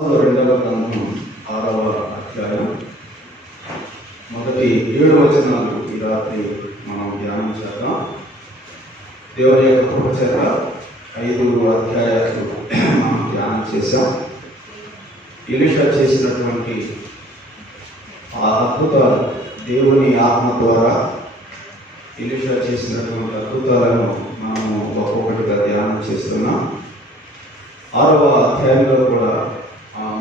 రెండవ గ్రంథం 6వ అధ్యాయం మొదటి 7 వచనాలు ఈ రాత్రి మనం ధ్యానం చేద్దాం. దేవుని యొక్క కృప చేత 5 అధ్యాయాలు మనం ధ్యానం చేశాం. ఎలీషా చేసినటువంటి ఆ అద్భుతాలు, దేవుని ఆత్మ ద్వారా ఎలీషా చేసినటువంటి అద్భుతాలను మనము ఒక్కొక్కటిగా ధ్యానం చేస్తున్నాం. 6వ అధ్యాయంలో కూడా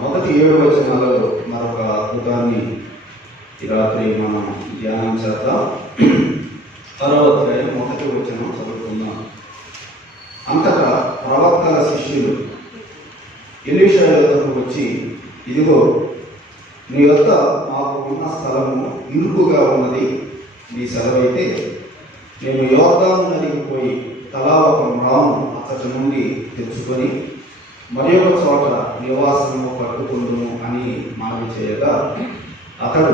మొదటి 7 వచనాలలో మరొక అద్భుతాన్ని ఈ రాత్రి మనం ధ్యానం చేద్దాం. 6వ అధ్యాయం మొదటి వచనం చదువుకుందాం. అంతటా ప్రవక్తల శిష్యులు ఎలీషా యొద్దకు వచ్చి, ఇదిగో నీ వద్ద మాకు ఉన్న స్థలము ఇరుకుగా ఉన్నది, నీ సెలవైతే మేము యోర్దాను నదికి పోయి తలా ఒక మ్రాను అతడి నుండి తెచ్చుకొని మరి ఒక చోట నివాసము కట్టుకుందుము అని మనవి చేయగా అతడు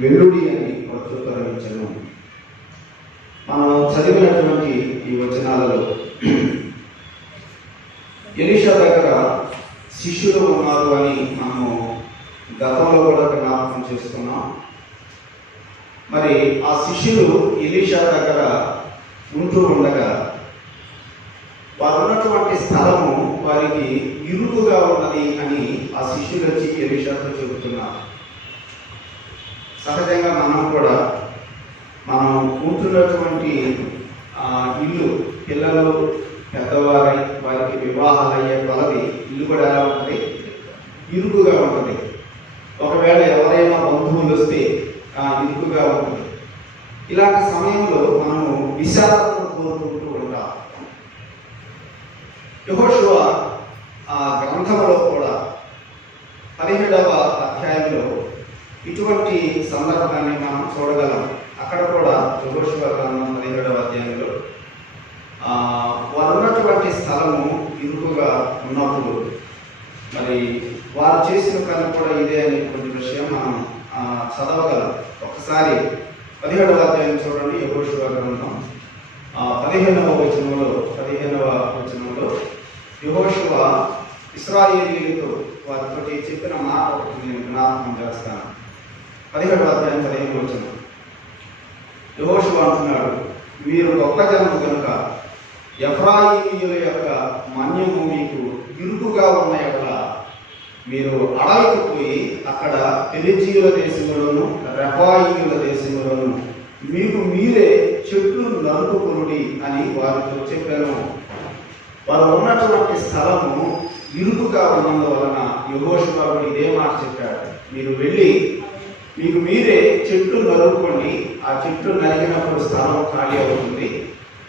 వెల్లుడి అని ప్రత్యుత్తరించెను. మనం చదివినటువంటి ఈ వచనాలలో ఎలీషా దగ్గర శిష్యులు ఉన్నారు అని మనము గతంలో కూడా జ్ఞాపకం చేసుకున్నాం. మరి ఆ శిష్యులు ఎలీషా దగ్గర ఉంటూ ఉండగా వారు ఉన్నటువంటి స్థలము వారికి ఇరుకుగా ఉన్నది అని ఆ శిష్యులు వచ్చి ఎలీషాతో చెబుతున్నారు. సహజంగా మనం కూడా మనం ఉంటున్నటువంటి ఇల్లు, పిల్లలు పెద్దవారై వారికి వివాహాలు అయ్యే కొలది ఇల్లు కూడా ఎలా ఉంటుంది? ఇరుకుగా ఉంటుంది. ఒకవేళ ఎవరైనా బంధువులు వస్తే ఇరుకుగా ఉంటుంది. ఇలాంటి సమయంలో మనము విశాలతను కోరుకుంటూ ఉంటాం. యెహోషువ గ్రంథంలో కూడా 17వ అధ్యాయంలో ఇటువంటి సందర్భాన్ని మనం చూడగలం. అక్కడ కూడా యెహోషువ గ్రంథం 17వ అధ్యాయంలో వారు ఉన్నటువంటి స్థలము ఇరుకుగా ఉన్నప్పుడు మరి వారు చేసిన పని కూడా ఇదే అనేటువంటి విషయం మనం చదవగలం. ఒకసారి 17వ అధ్యాయం చూడండి. యెహోషువ గ్రంథం 15వ వచనంలో యెహోషువ ఇశ్రాయేలీయులతో వారితో చెప్పిన మాట ఒకటి నేను జ్ఞాపకం చేస్తాను. 17వ అధ్యాయం 15వ వచనం. యెహోషువ అంటున్నాడు, మీరు గొప్ప జనము కనుక ఎఫ్రాయిమీయుల యొక్క మన్యము మీకు ఇరుకుగా ఉన్న ఎడల మీరు అడవికి పోయి అక్కడ పెరిజీయుల దేశములను రెఫాయియుల దేశములను మీకు మీరే చెట్లు నరుకుకొనుడి అని వారితో చెప్పాను. వారు ఉన్నటువంటి స్థలము ఇరుకుగా ఉన్నందువలన యెహోషువ ఇదే మాట చెప్పాడు, మీరు వెళ్ళి మీకు మీరే చెట్లు నరుక్కోండి, ఆ చెట్లు నరికినప్పుడు స్థలం ఖాళీ అవుతుంది,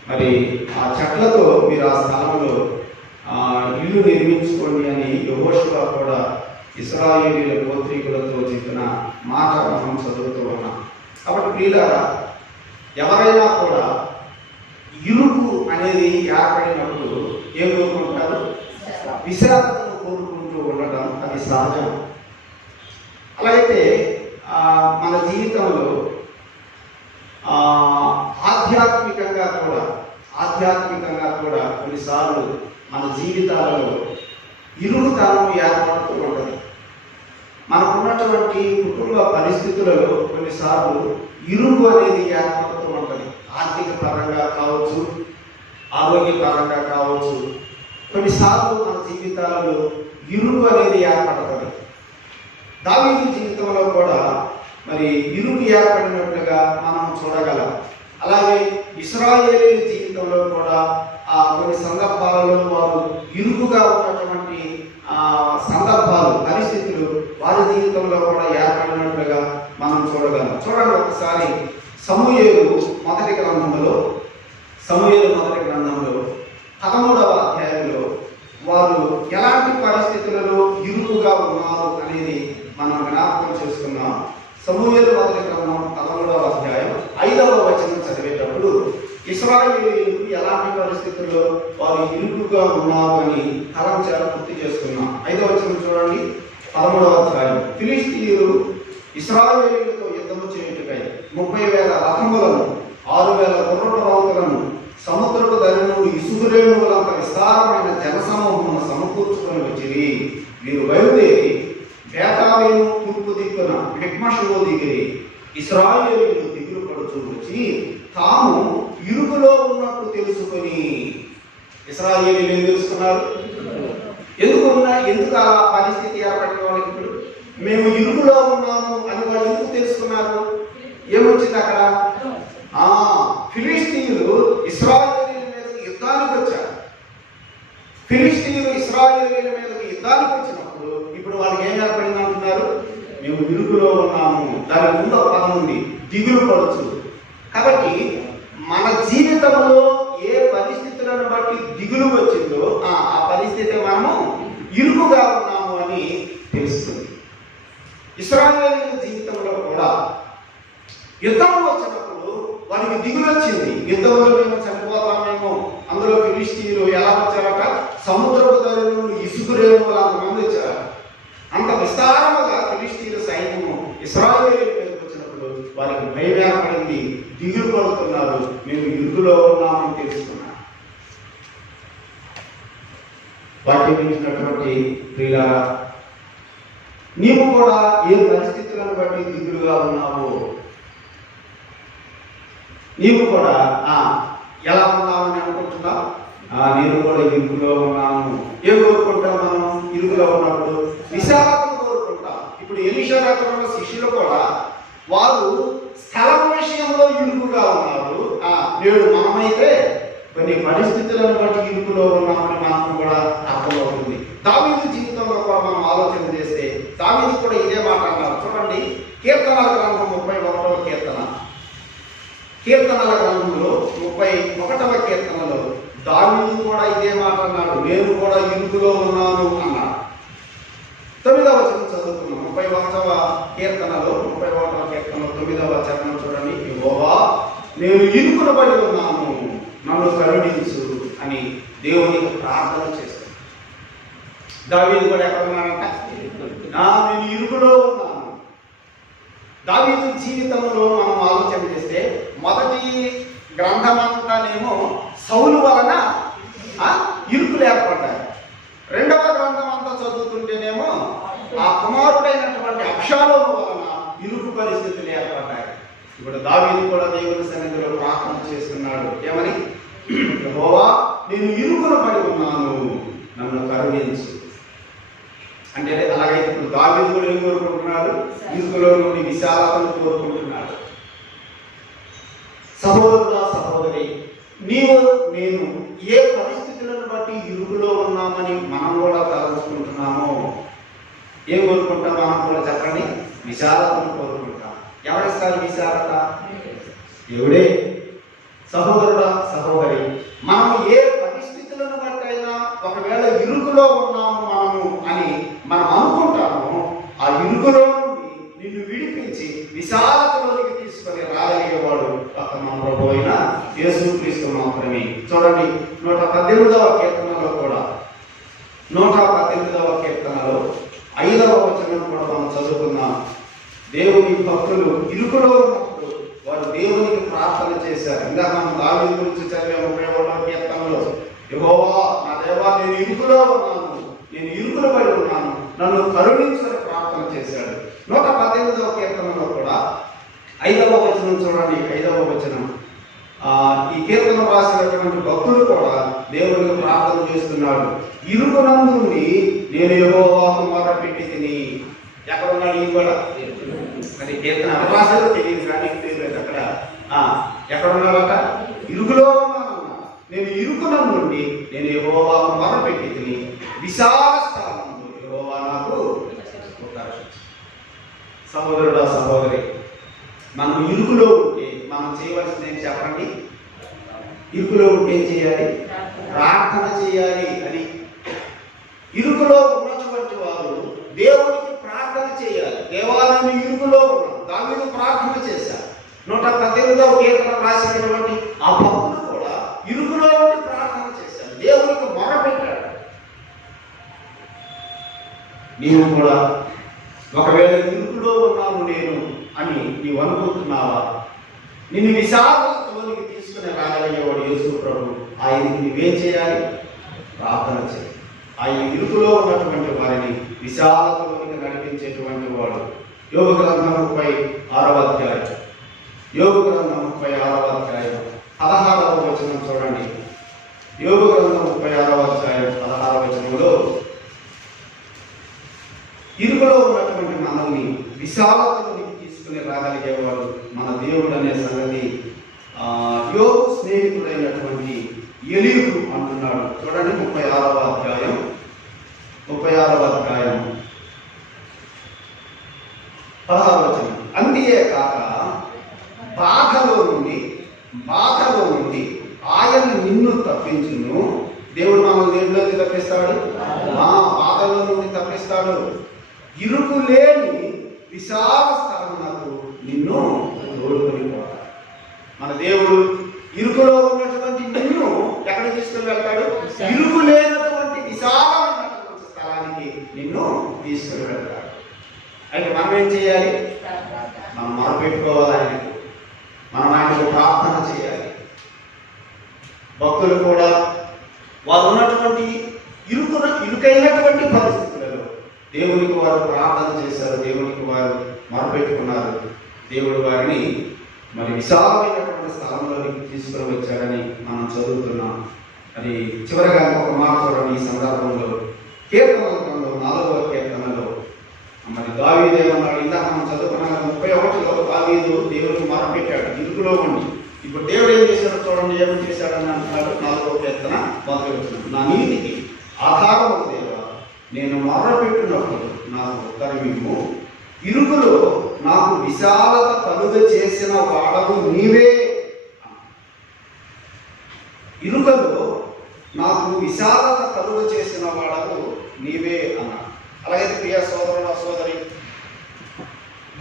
మరి ఆ చెట్లతో మీరు ఆ స్థలంలో ఇల్లు నిర్మించుకోండి అని యెహోషువ కూడా ఇశ్రాయేలీయుల గోత్రీకులతో చెప్పిన మాట మనం చదువుతూ ఉన్నాం. కాబట్టి ప్రియులారా, ఎవరైనా కూడా ఇరుకు అనేది ఏర్పడినప్పుడు ఏం కోరుకుంటారు? విశ్రాంతను కోరుకుంటూ ఉండటం అది సహజం. అలాగైతే మన జీవితంలో ఆధ్యాత్మికంగా కూడా కొన్నిసార్లు మన జీవితాలలో ఇరుకుతనం ఏర్పడుతూ ఉంటుంది. మనకున్నటువంటి కుటుంబ పరిస్థితులలో కొన్నిసార్లు ఇరుకు అనేది ఏర్పడుతూ ఉంటుంది. ఆర్థిక పరంగా కావచ్చు, ఆరోగ్యపరంగా కావచ్చు. కొన్నిసార్లు మన జీవితాలలో ఇరుకు అనేది ఏర్పడుతుంది. దావీదు జీవితంలో కూడా మరి ఇరుకు ఏర్పడినట్లుగా మనం చూడగలం. అలాగే ఇశ్రాయేలీయుల జీవితంలో కూడా కొన్ని సందర్భాలలో వారు ఇరుకుగా ఉన్నటువంటి సందర్భాలు, పరిస్థితులు వారి జీవితంలో కూడా ఏర్పడినట్లుగా మనం చూడగలం. చూడండి ఒకసారి సమూయేలు మొదటి గ్రంథంలో 13వ అధ్యాయంలో వారు ఎలాంటి పరిస్థితులలో ఇరుకుగా ఉన్నారు అనేది మనం జ్ఞాపకం చేసుకున్నాం. సమూయేలు మొదటి గ్రంథం 13వ అధ్యాయం 5వ వచనం చదివేటప్పుడు ఇశ్రాయేలీయులు ఎలాంటి పరిస్థితుల్లో వారు ఇరుకుగా ఉన్నారు అని తలంచాల పూర్తి చేసుకున్నాం. 5వ వచనం చూడండి. 13వ అధ్యాయం. ఫిలిష్తీయులు ఇశ్రాయేలీయులతో యుద్ధము చేయుటకై 30,000 రథములను 6,000 గుర్రపు రౌతులను సముద్రపు ధర నుండి ఇసుగురేణువులంత విస్తారమైన జనసమూహమును సమకూర్చుకొని వచ్చిరి. వీరు బయలుదేరి బేతావేను తూర్పు దిక్కున మిక్మషులో దిగిరి. ఇశ్రాయేలీయులు దిగులు పడుచు వచ్చి తాము ఇరుకులో ఉన్నట్టు తెలుసుకొని, ఇశ్రాయేలీయులు ఏం తెలుసుకున్నారు? ఎందుకు ఆ పరిస్థితి ఏర్పడిన వాళ్ళకి? ఇప్పుడు మేము ఇరుకులో ఉన్నాము అని వాళ్ళు ఎందుకు తెలుసుకున్నారు? ఏమొచ్చింది అక్కడ? ఫిలిష్తీయులు ఇశ్రాయేలీయుల మీదకి యుద్ధానికి వచ్చారు. ఫిలిష్తీయులు ఇశ్రాయేలీయుల మీదకి యుద్ధానికి వచ్చినప్పుడు ఇప్పుడు వాళ్ళకి ఏం ఏర్పడింది అంటున్నారు? మేము ఇరుకులో ఉన్నాము. దాని ముందు పదం ఉంది, దిగులు పడుచు. కాబట్టి మన జీవితంలో ఏ పరిస్థితులను బట్టి దిగులు వచ్చిందో ఆ పరిస్థితి మనము ఇరుకుగా ఉన్నాము అని తెలుస్తుంది. ఇశ్రాయేలీయుల జీవితంలో కూడా యుద్ధం వచ్చినప్పుడు వారికి దిగులు వచ్చింది. యుద్ధంలో మేము చనిపోతామేమో. అందులో ఫిలిష్తీయులు ఎలా వచ్చారట? సముద్రపు ధర నుండి ఇసుగురేణువులు అంతమంది వచ్చారు. అంత విస్తారముగా ఫిలిష్తీయుల సైన్యము ఇశ్రాయేలీయుల మీదకి వచ్చినప్పుడు వారికి భయం ఏర్పడింది, దిగులు పడుతున్నారు, మేము ఇరుకులో ఉన్నామని తెలుసుకున్నారు. వాటిని మించినటువంటి ప్రియులారా, నీవు కూడా ఏ పరిస్థితులను బట్టి దిగులుగా ఉన్నావో, నీవు కూడా ఎలా ఉన్నామని అనుకుంటున్నావు? నేను కూడా ఇరుకులో ఉన్నాను. ఏం కోరుకుంటాం మనం ఇరుకులో ఉన్నప్పుడు? విశాలతను కోరుకుంటాం. ఇప్పుడు ఎలీషా రకమైన శిష్యులు కూడా వారు స్థలం విషయంలో ఇరుకుగా ఉన్నారు. నేడు మనమైతే కొన్ని పరిస్థితులను బట్టి ఇరుకులో ఉన్నామని మనకు కూడా అర్థమవుతుంది. దావీదు జీవితంలో కూడా మనం ఆలోచన చేస్తే దావీదు కూడా ఇదే మాట అన్నారు. చూడండి, కీర్తనల గ్రంథం 31వ కీర్తన, కీర్తనల గ్రంథంలో 31వ కీర్తనలో దావీదు కూడా ఇదే మాట అన్నాడు, నేను కూడా ఇరుకులో ఉన్నాను అన్నాడు. 9వ వచనం చదువుకున్నాం. 31వ కీర్తనలో 9వ వచనం చూడండి. యెహోవా, నేను ఇరుకున పడి ఉన్నాను, నన్ను కరుణించు అని దేవునికి ప్రార్థన చేస్తాను. దావీదు కూడా ఎక్కడ ఉన్నాడంట? నేను ఇరుకులో ఉన్నాను. దావీదు జీవితంలో మనం ఆలోచన చేస్తే మొదటి గ్రంథమంతానేమో సౌలు వలన ఇరుకులు ఏర్పడ్డాయి. రెండవ గ్రంథం అంతా చదువుతుంటేనేమో ఆ కుమారుడైనటువంటి అబ్షాలోము వలన ఇరుకు పరిస్థితులు ఏర్పడ్డాయి. ఇప్పుడు దావీదు కూడా దేవుని సన్నిధిలో ప్రార్థన చేస్తున్నాడు. ఏమని? యెహోవా, నేను ఇరుకున పడి ఉన్నాను, నన్ను కరుణించు అంటే. అలాగైతే ఇప్పుడు దావీదు కూడా ఏం కోరుకుంటున్నాడు? ఇరుకులో నుండి విశాలతను కోరుకుంటున్నాడు. సహోదరుడా, సహోదరి, నీవు నేను ఏ పరిస్థితులను బట్టి ఇరుకులో ఉన్నామని మనం కూడా తలంచుకుంటున్నామో, ఏం కోరుకుంటాం? మనం కూడా చెప్పండి, విశాలతను కోరుకుంటాం. ఎవరిస్తారు విశాలత? దేవుడే. సహోదరుడా, సహోదరి, మనం ఏ పరిస్థితులను బట్టి అయినా ఒకవేళ ఇరుకులో ఉన్నాము మనము అని మనం అనుకుంటాము, ఆ ఇరుకులో నుండి నిన్ను విడిపించి విశాలతలోనికి తీసుకొని రాగలిగేవాడు మన ప్రభు అయిన యేసుక్రీస్తు మాత్రమే. చూడండి, 118వ కీర్తనలో కూడా 118వ కీర్తనలో 5వ వచనం కూడా మనం చదువుకున్నాం. దేవుని భక్తులు ఇరుకులో ఉన్నప్పుడు వారు దేవునికి ప్రార్థన చేశారు. ఇందాక మనం దావీదు గురించి చదివే 31వ కీర్తనలో, యెహోవా, నా దేవా, నేను ఇరుకులో ఉన్నాను, నేను ఇరుకులో పడి ఉన్నాను, నన్ను కరుణించని ప్రార్థన చేశాడు. 118వ కీర్తనలో కూడా 5వ వచనం చూడండి. 5వ వచనం, ఈ కీర్తన రాసినటువంటి భక్తులు కూడా దేవునికి ప్రార్థన చేస్తున్నాడు. ఇరుకునందుండి నేను యెహోవాకు మొరపెట్టి తిని. ఎక్కడ ఉన్నాడు ఈ కూడా? మరి కీర్తన రాశారో తెలియదు కానీ తెలియదు అక్కడ. ఎక్కడ ఉన్నాడట? ఇరుకులో ఉన్నానన్నా. నేను ఇరుకునందుండి నేను యెహోవాకు మొరపెట్టి తిని, విశాల స్థలమందు యెహోవా నాకు. సహోదరుడా, సహోదరి, మనం ఇరుకులో ఉంటే మనం చేయవలసింది ఏం చెప్పండి? ఇరుకులో ఉంటే ఏం చేయాలి? ప్రార్థన చేయాలి అని. ఇరుకులో ఉన్నటువంటి వారు దేవునికి ప్రార్థన చేయాలి. దేవాలయం ఇరుకులో ఉన్నాం, దావీదు ప్రార్థన చేశారు. 118వ కీర్తన రాసినటువంటి ఆ భక్తులు కూడా ఇరుకులో ఉండి ప్రార్థన చేశారు, దేవునికి మొరపెట్టాడు. నీవు కూడా ఒకవేళ ఇరుకులో ఉన్నాను నేను అని నీవు అనుకుంటున్నావా? నిన్ను విశాలతలోనికి తీసుకు తీసుకుని రాగలిగేవాడు యేసు ప్రభు. ఆయనకి నువ్వేం చేయాలి? ప్రార్థన చేయాలి. ఆయన ఇరుకులో ఉన్నటువంటి వారిని విశాలతలోనికి నడిపించేటువంటి వాడు. యోగ గ్రంథం 36వ అధ్యాయం, యోగ గ్రంథం 36వ అధ్యాయం 16వ వచనం చూడండి. యోగ గ్రంథం 36వ అధ్యాయం 16వ వచనంలో ఇరుకులో ఉన్నటువంటి మనల్ని విశాలతలోనికి తీసుకుని రాగలిగేవాడు మన దేవుడు అనే సంగతి యోగు స్నేహితుడైనటువంటి ఎలీహు అంటున్నాడు. చూడండి 36వ అధ్యాయం 16వ వచనం. అంతేకాక బాధలో నుండి ఆయన నిన్ను తప్పించును. దేవుడు మనల్ని దేవుడిలోకి తప్పిస్తాడు, బాధలో నుండి తప్పిస్తాడు. ఇరుకు లేని విశాల స్థలమునకు నిన్ను తోడుకొని పోతాడు. మన దేవుడు ఇరుకులో ఉన్నటువంటి నిన్ను ఎక్కడ తీసుకుని వెళ్తాడు? ఇరుకు లేనటువంటి విశాలమైనటువంటి స్థలానికి నిన్ను తీసుకుని వెళ్తాడు. అయితే మనం ఏం చేయాలి? మనం మొరపెట్టుకోవాలి ఆయనకు, మనం ఆయనకు ప్రార్థన చేయాలి. భక్తులు కూడా వారు ఉన్నటువంటి ఇరుకైనటువంటి పరిస్థితులలో దేవునికి వారు ప్రార్థన చేశారు, దేవునికి వారు మొరపెట్టుకున్నారు. దేవుడు వారిని మరి విశాలమైనటువంటి స్థలంలోనికి తీసుకుని వచ్చాడని మనం చదువుతున్నాం. అది చివరిగా ఒక మాట చూడండి. ఈ సందర్భంలో కీర్తనల గ్రంథం 4వ కీర్తనలో మరి దావీదు ఏమన్నాడు? ఇందాక మనం చదువుకున్నాం 31లో దావీదు దేవుడికి మొరపెట్టాడు ఇరుకులో ఉండి. ఇప్పుడు దేవుడు ఏం చేశాడో చూడండి, ఏమి చేశాడని అంటున్నాడు 4వ కీర్తన 1వ వచనం. నా నీతికి ఆధారము దేవా, నేను మొరపెట్టినప్పుడు నాకు ఉత్తరమిమ్ము. ఇరుకులో నాకు విశాలత కలుగ చేసిన వాడవు నీవే. ఇరుకలో నాకు విశాలత కలుగ చేసిన వాడవు నీవే అన్నాడు. అలాగే ప్రియ సోదరుల సోదరి,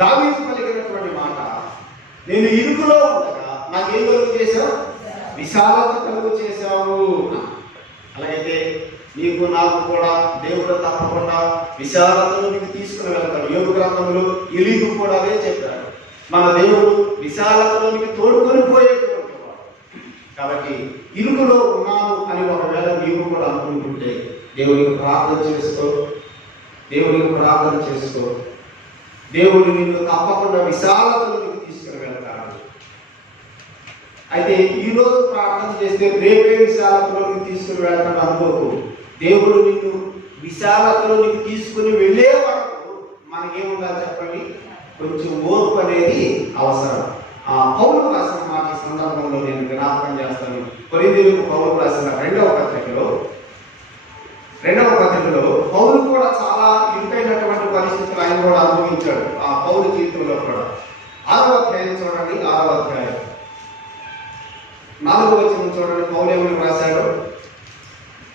దావీదు పలికినటువంటి మాట, నేను ఇరుకులో ఉండగా నాకేం కలుగు చేశావు? విశాలత కలుగు చేశావు. అలాగైతే నీకు నాకు కూడా దేవుడు తప్పకుండా విశాలతను నీకు తీసుకుని వెళ్తాడు. యోగ గ్రంథంలో ఎలీహు కూడా అదే చెప్పాడు. మన దేవుడు విశాలతలోనికి తోడుకొని పోయేటువంటి వాడు. కాబట్టి ఇరుకులో ఉన్నాను అని ఒకవేళ నీవు కూడా అనుకుంటుంటే దేవునికి ప్రార్థన చేసుకో, దేవునికి ప్రార్థన చేసుకో. దేవుడు నిన్ను తప్పకుండా విశాలతలోనికి తీసుకుని వెళ్తాడు. అయితే ఈరోజు ప్రార్థన చేస్తే రేపే విశాలతలోనికి తీసుకుని వెళ్తాడు అనుకోకు. దేవుడు నిన్ను విశాలతలోనికి తీసుకుని వెళ్ళే వరకు మనకేముండాలి చెప్పండి? కొంచెం ఓర్పు అనేది అవసరం. పౌలు రాసిన మాట ఈ సందర్భంలో నేను జ్ఞాపకం చేస్తాను. కొరింథీయులకు పౌలు రాసిన రెండవ పత్రికలో పౌలు కూడా చాలా ఇరుకైనటువంటి పరిస్థితులు ఆయన కూడా అనుభవించాడు. ఆ పౌలు జీవితంలో కూడా 6వ అధ్యాయం చూడండి, 6వ అధ్యాయం 4వ వచనం చూడండి. పౌలు ఏమని రాశాడు?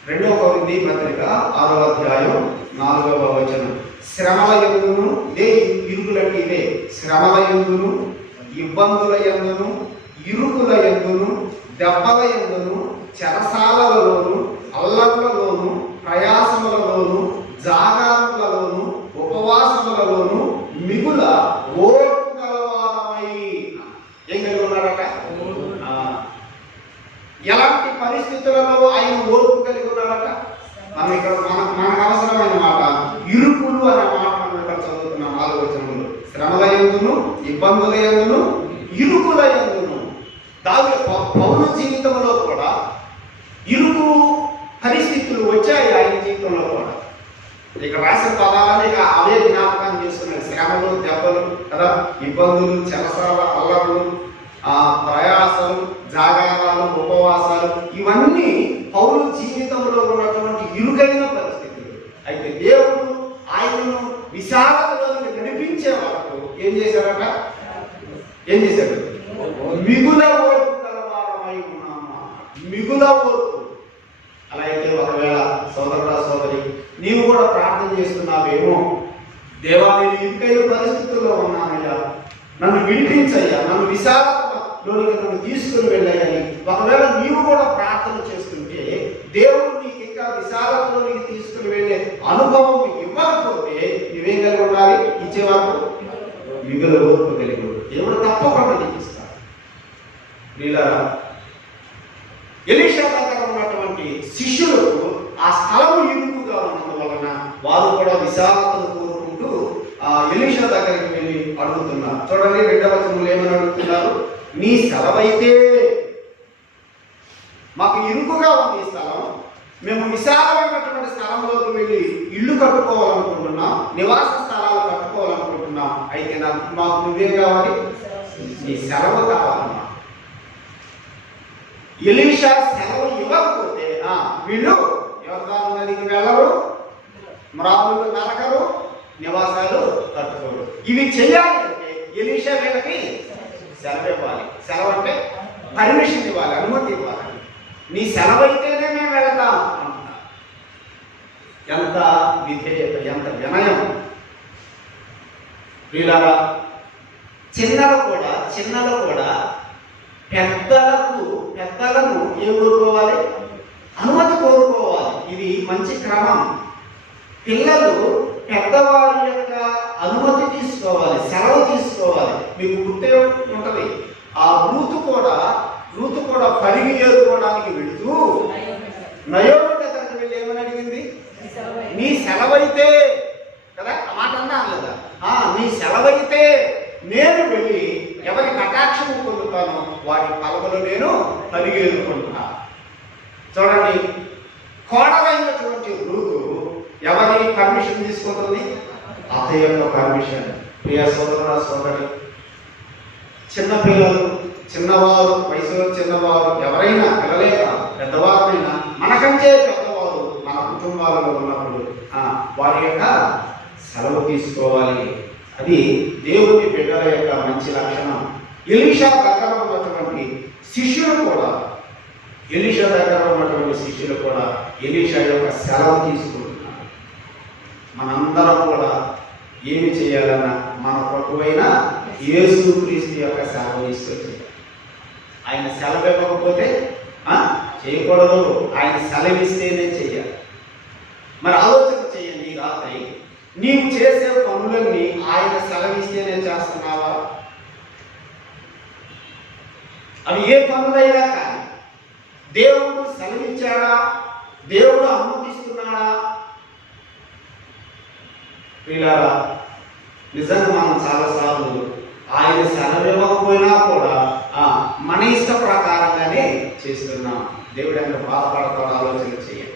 2వ కొరింథీ పత్రిక 6వ అధ్యాయం 4వ వచనం. శ్రమల యందును, ఇరుకులంటే ఇదే, శ్రమల యందును, ఇబ్బందుల యందును, ఇరుకుల యందును, దెబ్బల యందును, చెరసాలలోను, అల్లర్లలోను, ప్రయాసములలోను, జాగరణలలోను, ఉపవాసములలోను మిగుల ఓర్పు గలవారమై. ఏం కలిగి ఉన్నారట? ఎలాంటి పరిస్థితులలో ఆయన ఓర్పు కలిగి ఉన్నారట? మనం ఇక్కడ మనకు అవసరమైన మాట ఇరుకులు అనే మాట మనం ఇక్కడ చదువుతున్నాం 4వ వచనంలో. శ్రమల యందును, ఇబ్బందుల యందును, ఇరుకుల యందును. పౌలు జీవితంలో కూడా ఇరుకు పరిస్థితులు వచ్చాయి ఆయన జీవితంలో కూడా. ఇక రాసిన పదాలని అవే జ్ఞాపకాన్ని చేస్తున్నాయి. శ్రమలు, దెబ్బలు కదా, ఇబ్బందులు, చెరసాల, అల్లర్లు, ప్రయాసాలు, జాగారాలు, ఉపవాసాలు, ఇవన్నీ పౌలు జీవితంలో ఉన్నటువంటి ఇరుకైన పరిస్థితులు. అయితే దేవుడు ఆయనను విశాలతలోకి నడిపించే వరకు ఏం చేశాడు? మిగుల ఓర్పు కలవారమై ఉన్నాము. మిగుల ఓర్పు. అలా అయితే ఒకవేళ సోదరుడా సోదరి నీవు కూడా ప్రార్థన చేస్తున్నావేమో, దేవా నేను ఇరుకైన పరిస్థితుల్లో ఉన్నానయ్యా, నన్ను విడిపించయ్యా, నన్ను విశాలతలోనికి నన్ను తీసుకుని వెళ్ళాయని ఒకవేళ నీవు కూడా ప్రార్థన చేస్తుంటే దేవుడు నీకు ఇంకా విశాలతలోనికి తీసుకుని వెళ్ళే అనుభవం ఇవ్వకపోతే నువ్వేం కలిగి ఉండాలి? ఇచ్చేవారు మిగుల ఓర్పు కలిగి దేవుడు తప్పకుండా నీకు ఇస్తాడు. ఎలీషా దగ్గర ఉన్నటువంటి శిష్యులకు ఆ స్థలం ఇరుకుగా ఉన్నందువలన వారు కూడా విశాలతను కోరుకుంటూ ఎలీషా దగ్గరికి వెళ్ళి అడుగుతున్నారు. చూడండి 2వ వచనంలో ఏమని అడుగుతున్నారు? నీ సెలవైతే, మాకు ఇరుకుగా ఉంది ఈ స్థలం, మేము విశాలమైనటువంటి స్థలంలోకి వెళ్ళి ఇల్లు కట్టుకోవాలనుకుంటున్నాం, నివాస స్థలాలు కట్టుకోవాలనుకుంటున్నాం. అయితే మాకు నువ్వేం కావాలి? నీ సెలవు కావాలన్నా. ఎలీషా సెలవు ఇవ్వకపోతే వీళ్ళు యోర్దాను నదికి వెళ్ళరు, మ్రావులు నరకరు, నివాసాలు కట్టుకోరు. ఇవి చేయాలి అంటే ఎలీషా వీళ్ళకి సెలవు ఇవ్వాలి. సెలవు అంటే పర్మిషన్ ఇవ్వాలి, అనుమతి ఇవ్వాలి. నీ సెలవు అయితేనే మేము వెళతాం అంటున్నారు. ఎంత విధేయత, ఎంత వినయం! వీళ్ళారా చిన్నలు కూడా పెద్దలను ఏం కోరుకోవాలి? అనుమతి కోరుకోవాలి. ఇది మంచి క్రమం. పిల్లలు పెద్దవారి యొక్క అనుమతి తీసుకోవాలి, సెలవు తీసుకోవాలి. మీకు గుర్తే ఉంటుంది, ఆ రూతు కూడా పరిగి ఏరుకోవడానికి వెళుతూ నయోమి దగ్గరికి వెళ్ళి ఏమని అడిగింది? నీ సెలవైతే కదా, ఆ మాట అన్నా లేదా? నీ సెలవైతే నేను వెళ్ళి ఎవరి కటాక్షము పొందుతానో వారి పలకలు నేను పరిగి ఏరుకుంటున్నా. చూడండి, కోడలైనటువంటి రూతు ఎవరి పర్మిషన్ తీసుకుంటుంది? అత్తయ్య యొక్క పర్మిషన్. ప్రియ సోదర సోదరి, చిన్నపిల్లలు, చిన్నవారు, వయసులో చిన్నవారు, ఎవరైనా పిల్లలే కాదు, పెద్దవారైనా, మనకంటే పెద్దవారు మన కుటుంబాలలో ఉన్నప్పుడు వారి యొక్క సెలవు తీసుకోవాలి. అది దేవుని బిడ్డల యొక్క మంచి లక్షణం. ఎలీషా దగ్గర ఉన్నటువంటి శిష్యులు కూడా ఎలీషా యొక్క సెలవు తీసుకుంటున్నారు. మనందరం కూడా ఏమి చేయాలన్నా మన ప్రభువైన యేసుక్రీస్తు యొక్క సెలవు తీసుకొచ్చి, ఆయన సెలవు ఇవ్వకపోతే చేయకూడదు, ఆయన సెలవిస్తేనే చేయాలి. మరి ఆలోచన చేయండి, రాత్రి నీవు చేసే పనులన్నీ ఆయన సెలవిస్తేనే చేస్తున్నావా? అవి ఏ పనులైనా కానీ దేవుడు సెలవిచ్చాడా? దేవుడు అనుమతిస్తున్నాడా? పిల్లరా, నిజంగా మనం చాలాసార్లు ఆయన సెలవు ఇవ్వకపోయినా కూడా మన ఇష్ట ప్రకారంగానే చేస్తున్నాం. దేవుడు ఎంత బాధపడతాడో ఆలోచన చేయండి.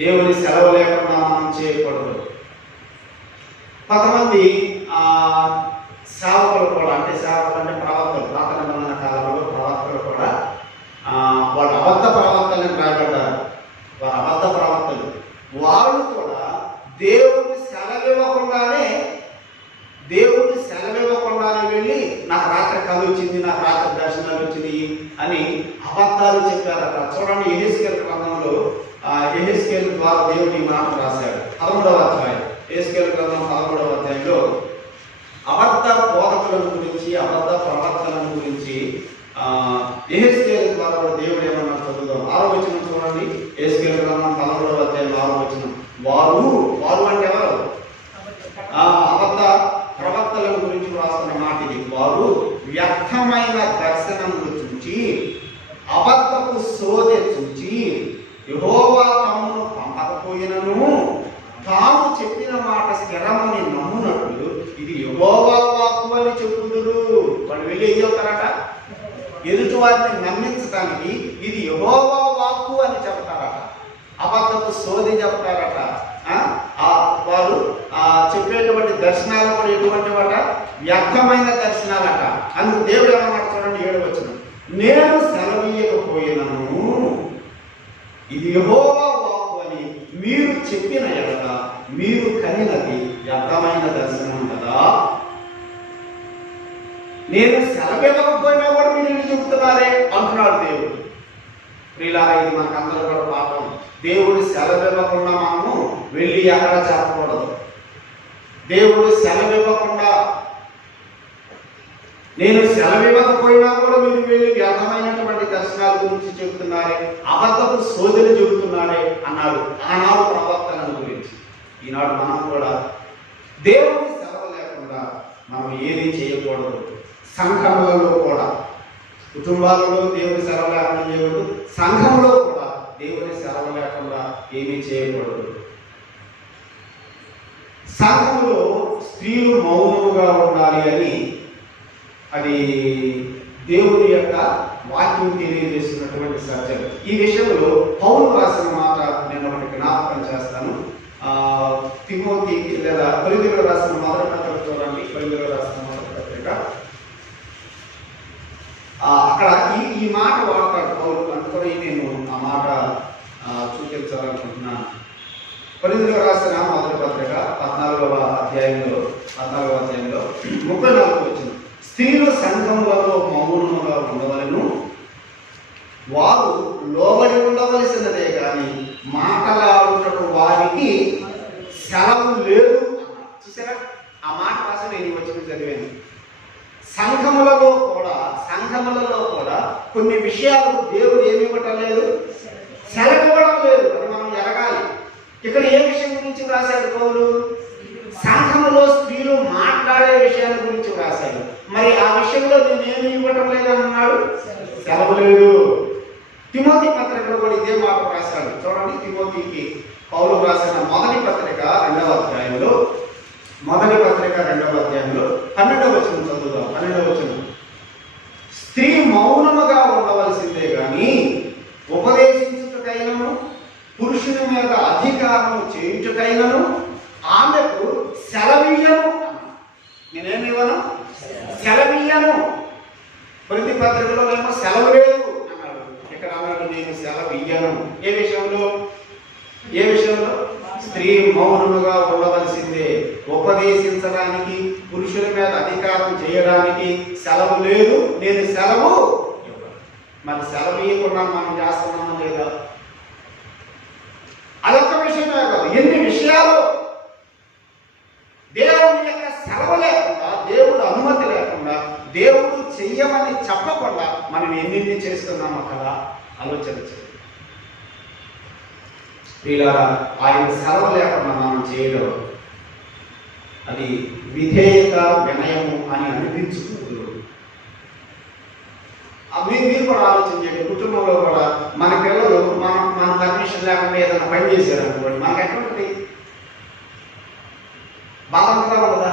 దేవుని సెలవు లేకుండా మనం చేయకూడదు. కొంతమంది సేవకులు అంటే ప్రవక్తలు, పాత నిబంధన కాలంలో ప్రవక్తలు కూడా వాళ్ళు అబద్ధ ప్రవక్తలను రాబడ్డారు. వారు అబద్ధ ప్రవక్తలు. వాళ్ళు కూడా దేవుడు సెలవివ్వకుండానే వెళ్ళి నాకు రాత్రి కథ వచ్చింది, నాకు రాత్రి దర్శనాలు వచ్చింది అని అబద్ధాలు చెప్పారట. చూడండి, యెహెజ్కేలు గ్రంథంలో యెహెజ్కేలు ద్వారా దేవుని మాట రాశాడు. 13వ అధ్యాయం, యెహెజ్కేలు గ్రంథం 13వ అధ్యాయంలో అబద్ధ బోధకులను గురించి, అబద్ధ ప్రవక్తలను గురించి యెహెజ్కేలు ద్వారా దేవుడు ఏమన్నా చదువుదాం. 6వ వచనం చూడండి, యెహెజ్కేలు గ్రంథం 13వ అధ్యాయం 6వ వచనం. వారు అంటే ఎవరు? అబద్ధ ప్రవక్తల గురించి రాస్తున్న మాట ఇది. వారు వ్యర్థమైన దర్శనములు చూచి, అబద్ధపు సోదె చూచి, యెహోవా తమను పంపకపోయినను తాము చెప్పిన మాట స్థిరమని నమ్మునట్లు ఇది యెహోవా వాక్కు అని చెప్పుదురు. వాళ్ళు వెళ్ళి ఏం చెప్తారట? ఎదుటి వారిని నమ్మించడానికి ఇది యెహోవా వాక్కు అని చెప్తారట. అబద్ధపు సోది చెప్తారట. వారు చెప్పేటువంటి దర్శనాలు కూడా ఎటువంటి వాట? వ్యర్థమైన దర్శనాలట. అందుకు దేవుడు ఏమన్నా చూడండి, 7వ వచనం. నేను సెలవీయకపోయినను ఇది యెహోవా వాక్కు అని మీరు చెప్పిన ఎడల మీరు కనినది వ్యర్థమైన దర్శనం కదా. నేను సెలవివ్వకపోయినా కూడా మీరు ఇల్లు చెబుతున్నారే అంటున్నాడు దేవుడు. ప్రియులారా, ఇది మనకందరూ కూడా పాపం. దేవుడు సెలవివ్వకుండా మనము వెళ్ళి ఎక్కడ చెప్పకూడదు. దేవుడు సెలవివ్వకుండా, నేను సెలవివ్వకపోయినా కూడా మీరు వెళ్ళి వ్యర్థమైనటువంటి దర్శనాల గురించి చెబుతున్నారే, అబద్ధపు సోదరులు చెబుతున్నారే అన్నాడు ఆనాడు ప్రవక్తలను గురించి. ఈనాడు మనం కూడా దేవుడి సెలవు లేకుండా మనం ఏది చేయకూడదు. సంఘములలో కూడా కుటుంబాలలో దేవుని సెలవు లేకుండా చేయకూడదు, సంఘంలో కూడా దేవుని సెలవు లేకుండా ఏమీ చేయకూడదు. సంఘంలో స్త్రీలు మౌనముగా ఉండాలి అని అది దేవుని యొక్క వాక్యం తెలియజేస్తున్నటువంటి సత్యం. ఈ విషయంలో పౌలు రాసిన మాట నేను ఒకటి జ్ఞాపకం చేస్తాను. తిమోతికి లేదా కొరింథీయులకు రాసిన మొదటి పత్రిక చూడండి. కొరింథీయులకు రాసిన మొదటి పత్రిక అక్కడ ఈ మాట వాడతాడు పౌలు. అందుకని నేను ఆ మాట చూపించాలనుకుంటున్నాను. కొరింథీయులకు రాసిన మొదటి పత్రిక 14వ అధ్యాయంలో 34 వచ్చింది. స్త్రీలు సంఘములలో మౌనముగా ఉండవలను, వారు లోబడి ఉండవలసినదే కానీ మాటలాడుటకు వారికి సెలవు లేదు. చూసారా, ఆ మాట కోసం నేను వచ్చిన చదివాను. సంఘములలో కూడా కొన్ని విషయాలు దేవుడు ఏమి ఇవ్వటం లేదు, సెలవు ఇవ్వడం లేదు. అది మనం ఎరగాలి. ఇక్కడ ఏ విషయం గురించి రాశాడు పౌలు? సంఘములో స్త్రీలు మాట్లాడే విషయాల గురించి రాశాడు. మరి ఆ విషయంలో నేనేమి ఇవ్వటం లేదన్నాడు, సెలవు లేదు. తిమోతి పత్రికలో కూడా ఇదే మాట రాశాడు. చూడండి, తిమోతికి పౌలు రాసిన మొదటి పత్రిక 2వ అధ్యాయంలో 12వ వచనం చదువుదాం. 12వ వచనం, స్త్రీ మౌనముగా ఉండవలసిందే గాని ఉపదేశించుటకైనను పురుషుని మీద అధికారము చేయుటకైనను ఆమెకు సెలవీయను. నేనేమివ్వను, సెలవీయను. ప్రతి పత్రికలో ఏమో సెలవు లేదు అన్నాడు. ఇక్కడ అన్నాడు నేను సెలవీయను. ఏ విషయంలో? స్త్రీ మౌనముగా ఉండవలసిందే. ఉపదేశించడానికి, పురుషుల మీద అధికారం చేయడానికి సెలవు లేదు. నేను సెలవు ఇవ్వను. మరి సెలవు ఇవ్వకుండా మనం చేస్తున్నామా లేదా? అదొక విషయమే కాదు, ఎన్ని విషయాలు దేవుని యొక్క సెలవు లేకుండా, దేవుడు అనుమతి లేకుండా, దేవుడు చెయ్యమని చెప్పకుండా మనం ఎన్నింటి చేస్తున్నామో కదా ఆలోచన చేయాలి. ప్రియులారా, ఆయన సెలవు లేకుండా మనం చేయడం అది విధేయత, వినయము అని అనిపించుకోదు. మీరు కూడా ఆలోచించండి. కుటుంబంలో కూడా మన పిల్లలు మన పర్మిషన్ లేకుండా ఏదైనా పని చేశారు అనుకోండి, మనకు ఎటువంటి బాధంగా ఉండదా?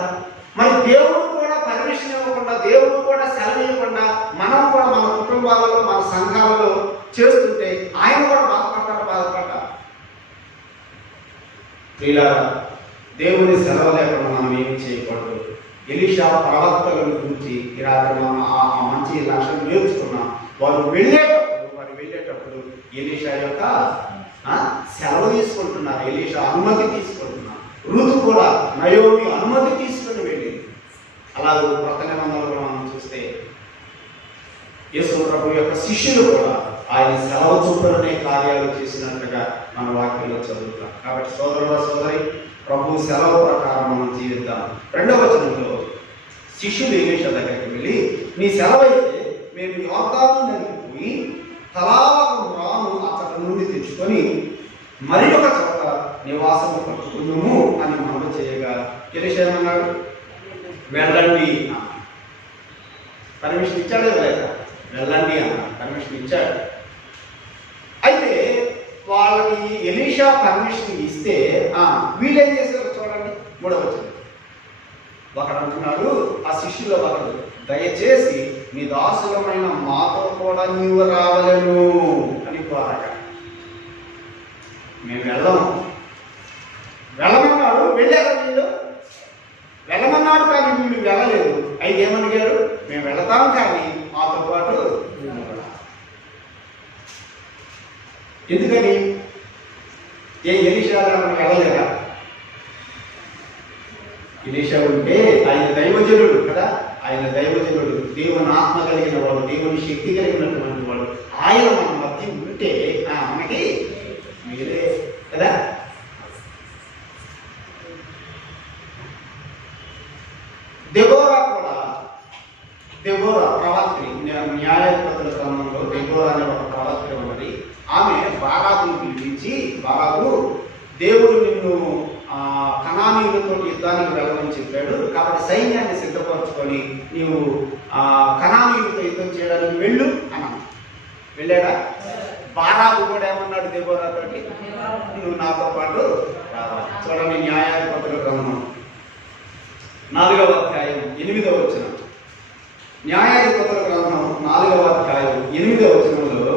మరి దేవుడు కూడా పర్మిషన్ ఇవ్వకుండా, దేవుడు కూడా సెలవు ఇవ్వకుండా మనం కూడా మన కుటుంబాలలో, మన సంఘాలలో చేస్తుంటే ఆయన కూడా బాధపడ్డా? ప్రియులారా, దేవుని సెలవు లేకుండా మనం ఏమి చేయకూడదు. ఎలీషా ప్రవక్తలను గురించి మనం ఆ మంచి లక్షణం నేర్చుకున్నాం. వారు వెళ్ళేటప్పుడు ఎలీషా యొక్క సెలవు తీసుకుంటున్నారు, ఎలీషా అనుమతి తీసుకుంటున్నారు. రుతు కూడా నయోమి అనుమతి తీసుకుని వెళ్ళింది. అలాగే కొత్త నిబంధనలు మనం చూస్తే యేసు ప్రభు యొక్క శిష్యులు కూడా ఆయన సెలవు చొప్పుననే కార్యాలు చేసినట్లుగా మన వాక్యంలో చదువుతాం. కాబట్టి సోదరి ప్రభు సెలవు ప్రకారం మనం జీవిద్దాం. 2వ వచనంలో శిష్యులు ఎలీషా దగ్గరికి వెళ్ళి, నీ సెలవైతే మేము యోర్దాను నదికి పోయి తలావకు రాను అక్కడి నుండి తెచ్చుకొని మరి ఒక చోట నివాసము కట్టుకుందాము అని మనవి చేయగా ఎలీషా ఏమన్నాడు? వెళ్ళండి. పర్మిషన్ ఇచ్చాడే లేక వెళ్ళండి అన్నాడు. పర్మిషన్ ఇచ్చాడు. అయితే వాళ్ళకి ఎలీషా పర్మిషన్ ఇస్తే వీళ్ళేం చేశారు చూడండి. 3వ వచనం, ఒకడు అంటున్నాడు, ఆ శిష్యులో ఒకడు, దయచేసి నీ దాసులమైన మాతో కూడా నీవు రావలేను అని కోరగా, మేము వెళ్ళమన్నాడు. వెళ్ళారు వీళ్ళు, వెళ్ళమన్నాడు కానీ వీళ్ళు వెళ్ళలేదు. అయితే ఏమడిగారు? మేము వెళతాం కానీ మాతో పాటు ఎందుకని? ఎలీషా వెళ్ళలేదా? ఎలీషా ఉంటే ఆయన దైవజనుడు కదా, ఆయన దైవజనుడు, దేవుని ఆత్మ కలిగిన వాడు, దేవుని శక్తి కలిగినటువంటి వాడు. ఆయన మన మధ్య ఉంటే మనకి మీరే కదా. దెబోరా ప్రవక్త్రి, న్యాయాధిపతుల క్రమంలో దెబోరా అనే ఒక ప్రవక్త్రి ఉన్నది. ఆమె బారాకును పిలిపించి, బారాకు, దేవుడు నిన్ను కనానీయులతో యుద్ధానికి వెళ్ళమని చెప్పాడు. కాబట్టి సైన్యాన్ని సిద్ధపరచుకొని నీవు కనానీయులతో యుద్ధం చేయడానికి వెళ్ళు అన్నాను. వెళ్ళాడా? బారాకు కూడా ఏమన్నాడు దెబోరాతోటి? నువ్వు నాతో పాటు రావాలి. చూడండి, న్యాయాధిపతుల గ్రంథం 4వ అధ్యాయం 8వ వచనం. న్యాయాధిపతుల గ్రంథం 4వ అధ్యాయం 8వ వచనంలో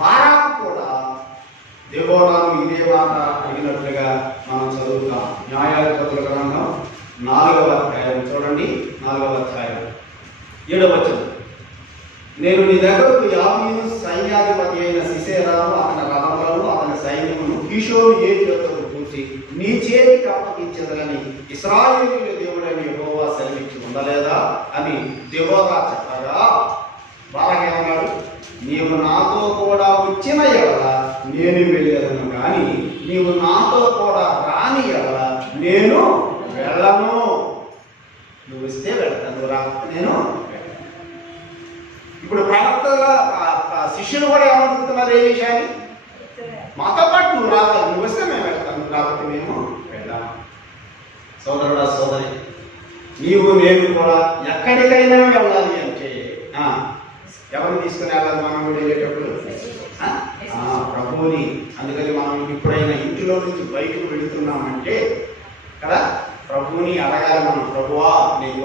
బారాకు కూడా దెబోరాను ఇదే మాట అడిగినట్లుగా మనం చదువుతాం. న్యాయాధిపతుల గ్రంథం 4వ అధ్యాయం చూడండి, 4వ అధ్యాయం 7వ వచనం. నేను నీ దగ్గరకు యాబీను సైన్యాధిపతి అయిన సిసేరాను అతని రథములను అతని సైన్యమును కిషోరు ఏలియోతకు కూర్చి నీ చేతికి అప్పగించదని ఇశ్రాయేలీయుల దేవుడైన యెహోవా సెలవిచ్చి ఉండలేదా అని దెబోరా చెప్పగా, బారాకేమన్నాడు? నీవు నాతో కూడా వచ్చిన ఎడల నేను వెళ్ళేదను, కానీ నీవు నాతో కూడా రాని ఎడల నేను వెళ్ళను. నువ్వు వస్తే వెళ్తాను, నువ్వు రాకపోతే నేను. ఇప్పుడు ప్రవక్తల శిష్యులు కూడా ఏమనుకుంటున్నారు? ఏ విషయాన్ని? మాతో పాటు నువ్వు రావాలి, నువ్వు వస్తే మేము వెళ్తాం, నువ్వు రాకపోతే మేము వెళ్ళాం. సోదరుడా, సోదరి, నీవు నేను కూడా ఎక్కడికైనా వెళ్ళాలి అంటే ఎవరిని తీసుకుని వెళ్ళాలి? మనం కూడా వెళ్ళేటప్పుడు ప్రభువుని. అందుకని మనం ఇప్పుడైనా ఇంటిలో నుంచి బయటకు వెళుతున్నామంటే కదా ప్రభువుని అడగాలి మనం. ప్రభువా,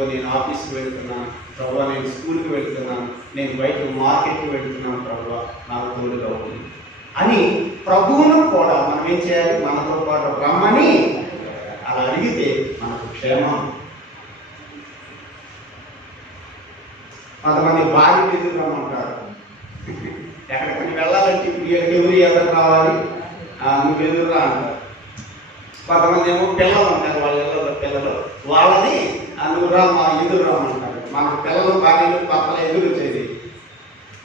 నేను ఆఫీస్కి వెళ్తున్నాను, ప్రభువా నేను స్కూల్కి వెళ్తున్నాను, నేను బయట మార్కెట్కి వెళ్తున్నాను, ప్రభువా నాకు తోడుగా ఉంది అని ప్రభువును కూడా మనం ఏం చేయాలి? మనతో పాటు రమ్మని అలా అడిగితే మనకు క్షేమం. కొంతమంది భార్య ఎదురు రమ్మంటారు. ఎక్కడికైనా వెళ్ళాలంటే ఎవరు ఎదురు రావాలి? నువ్వు ఎదురురా అంటారు. కొంతమంది ఏమో పిల్లలు ఉంటారు, వాళ్ళ ఇళ్ళలో పిల్లలు, వాళ్ళని నువ్వు రా మా ఎదురు రామంటారు. మనకు పిల్లలు భార్యలు భర్తలు ఎదురు చేసి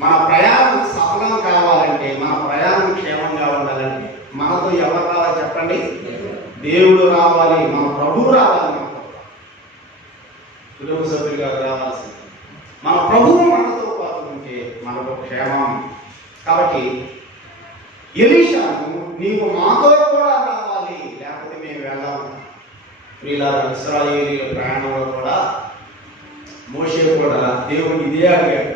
మన ప్రయాణం సఫలం కావాలంటే, మన ప్రయాణం క్షేమంగా ఉండాలంటే మనతో ఎవరు రావాలి చెప్పండి? దేవుడు రావాలి, మన ప్రభువు రావాలి. మనతో కుటుంబ సభ్యులుగా రావాల్సింది. మన ప్రభువు మనతో పాటు ఉంటే మనకు క్షేమం. కాబట్టి ఎలీషాను నీవు మాతో కూడా రావాలి, లేకపోతే మేము వెళ్ళాము. ప్రియులారా, ఇశ్రాయేలీయుల ప్రయాణంలో కూడా మోషే కూడా దేవుడు ఇదే అడిగాడు.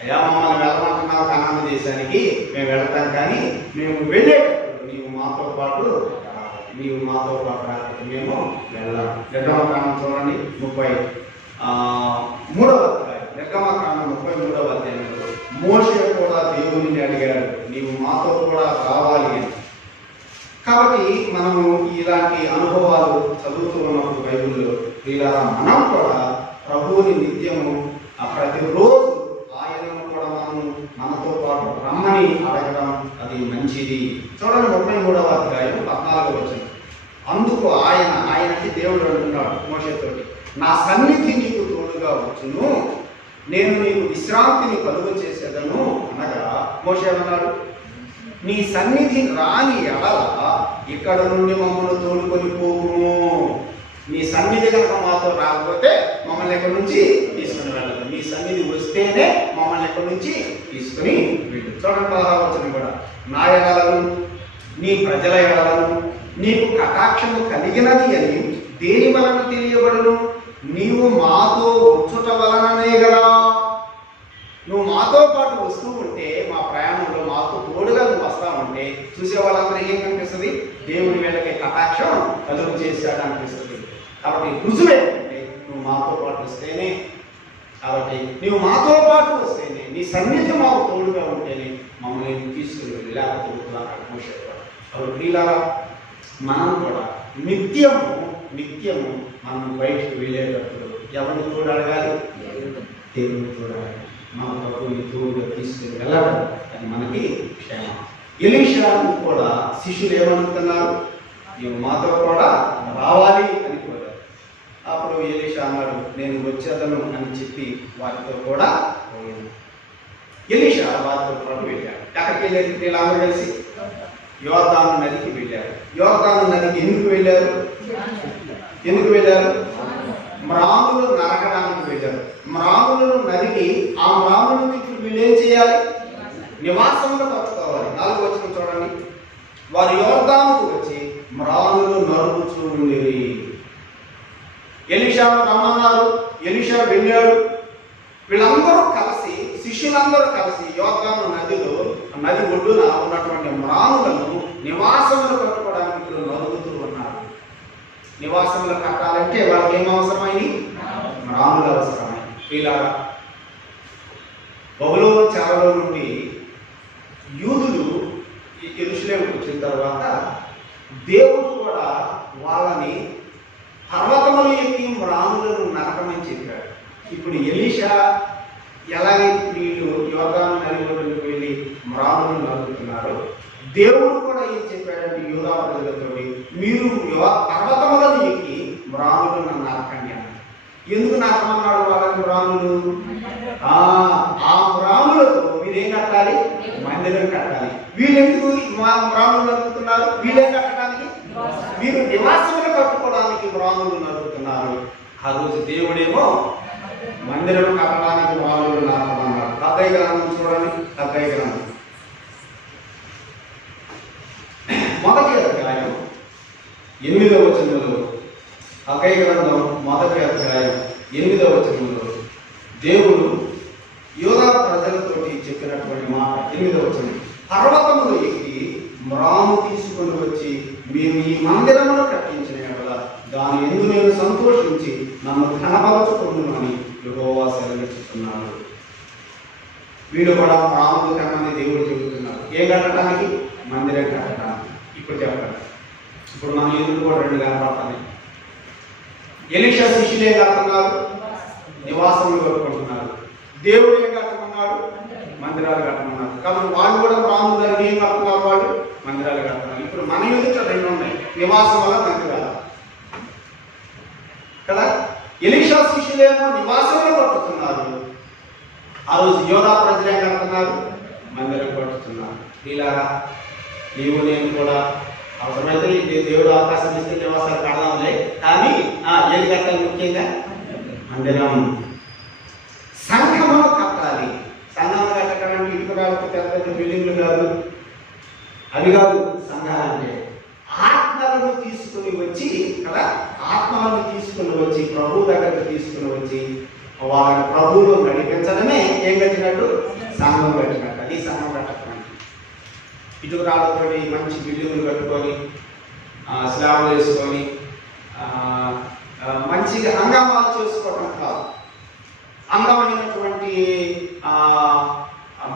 అయ్యా, మమ్మల్ని వెళ్ళమంటున్నావు కనాను దేశానికి, మేము వెళ్తాం, కానీ మేము వెళ్ళేటప్పుడు నీవు మాతో పాటు నీవు మాతో పాటు రాకపోతే మేము వెళ్ళాం. నిర్గమకాండం చూడండి 33వ అధ్యాయం. నిర్గమకాండం 33వ అధ్యాయంలో మోషే కూడా దేవుడిని అడిగాడు, నీవు మాతో కూడా రావాలి అని. కాబట్టి మనము ఇలాంటి అనుభవాలు చదువుతూ ఉన్నప్పుడు బైబిల్లో ఇలా మనం కూడా ప్రభువుని నిత్యము ప్రతిరోజు ఆయనను కూడా మనము మనతో పాటు రమ్మని అడగడం అది మంచిది. చూడండి 33వ అధ్యాయం 14వ వచనం. అందుకు ఆయన అంటే దేవుడు అంటున్నాడు మోషేతోటి, నా సన్నిధి నీకు తోడుగా వచ్చును, నేను నీకు విశ్రాంతిని కలుగు చేసేదను అనగా మోషే అన్నాడు, నీ సన్నిధి రాని ఎడల ఇక్కడ నుండి మమ్మల్ని తోడుకొని పోవుము. నీ సన్నిధి కనుక మాతో రాకపోతే మమ్మల్ని ఎక్కడి నుంచి తీసుకుని వెళ్ళదు. నీ సన్నిధి వస్తేనే మమ్మల్ని ఎక్కడి నుంచి తీసుకుని వెళ్ళు. చూడండి 16వ వచనం కూడా, నా ఎడలను నీ ప్రజల ఎడలను నీకు కటాక్షము కలిగినది అని దేని వలన తెలియబడును? నీవు మాతో వచ్చుట వలననే కదా. నువ్వు మాతో పాటు వస్తూ ఉంటే, మా ప్రయాణంలో మాతో తోడుగా నువ్వు వస్తా ఉంటే చూసే వాళ్ళందరికీ ఏం కనిపిస్తుంది? దేవుని వీళ్ళకి కటాక్షం కలుగు చేశాడు అనిపిస్తుంది. కాబట్టి రుజువేంటంటే నువ్వు మాతో పాటు వస్తేనే, కాబట్టి నువ్వు మాతో పాటు వస్తేనే, నీ సన్నిధి మాకు తోడుగా ఉంటేనే మమ్మల్ని తీసుకుని వెళ్ళి, లేకపోతే కాబట్టి ప్రియులారా, మనం కూడా నిత్యము మనం బయటకు వెళ్ళేటప్పుడు ఎవరిని తోడు అడగాలి? దేవుని చూడాలి. మన ప్రభువుని తోడుగా తీసుకుని వెళ్ళడం అది మనకి క్షేమం. ఎలీషాను కూడా శిష్యులు ఏమనుకున్నారు? నీవు మాతో కూడా రావాలి అని కోరారు. అప్పుడు ఎలీషా అన్నాడు, నేను వచ్చేదను అని చెప్పి వారితో కూడా పోయాను. ఎలీషా వారితో పాటు వెళ్ళాడు. ఎక్కడికి వెళ్ళేది? వీళ్ళందరూ కలిసి యోర్దాను నదికి వెళ్ళారు. యోర్దాను నదికి ఎందుకు వెళ్ళారు? మ్రాములు నరకడానికి వెళ్ళారు. మ్రాములను నరికి ఆ మ్రాములను వీళ్ళు ఏం చేయాలి? నివాసంలో పరచుకోవాలి. 4వ వచనం చూడండి, వారు యోర్దానుకు వచ్చి మ్రాములను నడుచు ఉండేది. ఎలీషాను రమ్మన్నారు, ఎలీషా వెళ్ళాడు. వీళ్ళందరూ కలిసి, శిష్యులందరూ కలిసి యోర్దాను నది ఒడ్డున ఉన్నటువంటి మ్రానులను నివాసములు కట్టుకోవడానికి వీళ్ళు నలుగుతూ ఉన్నారు. నివాసములు కట్టాలంటే వాళ్ళకి ఏం అవసరమైంది? మ్రానులు అవసరమైంది. ఇలా బబులోను చెరలో నుండి యూదులు ఈ యెరూషలేముకు వచ్చిన తర్వాత దేవుడు కూడా వాళ్ళని పర్వతములు ఎక్కి మ్రానులను నరకమని చెప్పాడు. ఇప్పుడు ఎలీషా ఎలాగైతే వీళ్ళు యోర్దాను నది ఒడ్డుకు వెళ్ళి మ్రానులను నరుకుతున్నారు, దేవుడు కూడా ఏం చెప్పాడంటే యూదా ప్రజలతో, మీరు పర్వతములను ఎక్కి మ్రానులను నరకండి అన్నాడు. ఎందుకు నరకమన్నాడు వాళ్ళని? మ్రానులు ఆ మ్రానులతో మీరేం కట్టాలి? మందిరం కట్టాలి. వీళ్ళెందుకు మ్రానులు నరుకుతున్నారు? వీళ్ళేం కట్టడానికి? మీరు నివాసములు కట్టుకోవడానికి మ్రానులు నరుకుతున్నారు. ఆ రోజు దేవుడేమో మందిరం కట్టడానికి మ్రానులు నరకమన్నాడు. హగ్గయి గ్రంథం చూడండి. హగ్గయి గ్రంథం 1వ అధ్యాయం 8వ వచనంలో, హగ్గయి గ్రంథం 1వ అధ్యాయం 8వ వచనంలో దేవుడు యూదా ప్రజలతోటి చెప్పినటువంటి మాట 8వ వచనం, పర్వతములు ఎక్కి మ్రాను తీసుకొని వచ్చి మేము ఈ మందిరమును కట్టించిన యెడల దాని యందు నేను సంతోషించి నన్ను ఘనపరచుకొందును అని యెహోవా సెలవిస్తున్నాడు. వీళ్ళు కూడా మ్రానులు కట్టమని దేవుడు చెబుతున్నారు. ఏం కట్టడానికి? మందిరం కట్టడానికి. ఇప్పుడు చెప్పండి, ఇప్పుడు మనం ఎదురు కూడా 2 కనపడుతున్నాయి. ఎలీషా శిష్యులు ఏం కడుతున్నారు? నివాసములు కట్టుకుంటున్నారు. దేవుడు ఏం కట్టమన్నాడు? మందిరాలు కట్టమన్నారు. కాబట్టి వాళ్ళు కూడా మ్రాను దాన్ని ఏం కడుతున్నారు? వాళ్ళు మందిరాలు కడుతున్నారు. ఇప్పుడు మన ఎదుట 2 ఉన్నాయి, నివాసం వల్ల మందిరాలు కదా. ఎలీషా శిష్యులేమో నివాసములు కట్టుతున్నారు. ఆ రోజు యోధా ప్రజలు ఏం కడుతున్నారు? మందిరం కట్టుతున్నారు. ఇలా నీవు నేను కూడా అవసరమైతే దేవుడు అవకాశం ఇస్తే నివాసాలు కడదాంలే, కానీ ఏది కట్టాలి? ముఖ్యంగా మందిరం, సంఘమును కట్టాలి. సంఘం కట్టడానికి ఇటుక కాదు, పెద్ద బిల్డింగ్లు కాదు, అవి కాదు. సంఘాలంటే ఆత్మలను తీసుకుని వచ్చి కదా, ఆత్మలను తీసుకుని వచ్చి ప్రభు దగ్గరకు తీసుకుని వచ్చి వాళ్ళని ప్రభువులో నడిపించడమే ఏం కట్టినట్టు? సంఘం కట్టినట్టు. అది సంఘం కట్టడం. ఇటుక రాళ్ళతో మంచి బిల్డింగులు కట్టుకొని స్లాబ్లు వేసుకొని మంచిగా హంగామాలు చేసుకోవడం కాదు. అందమైనటువంటి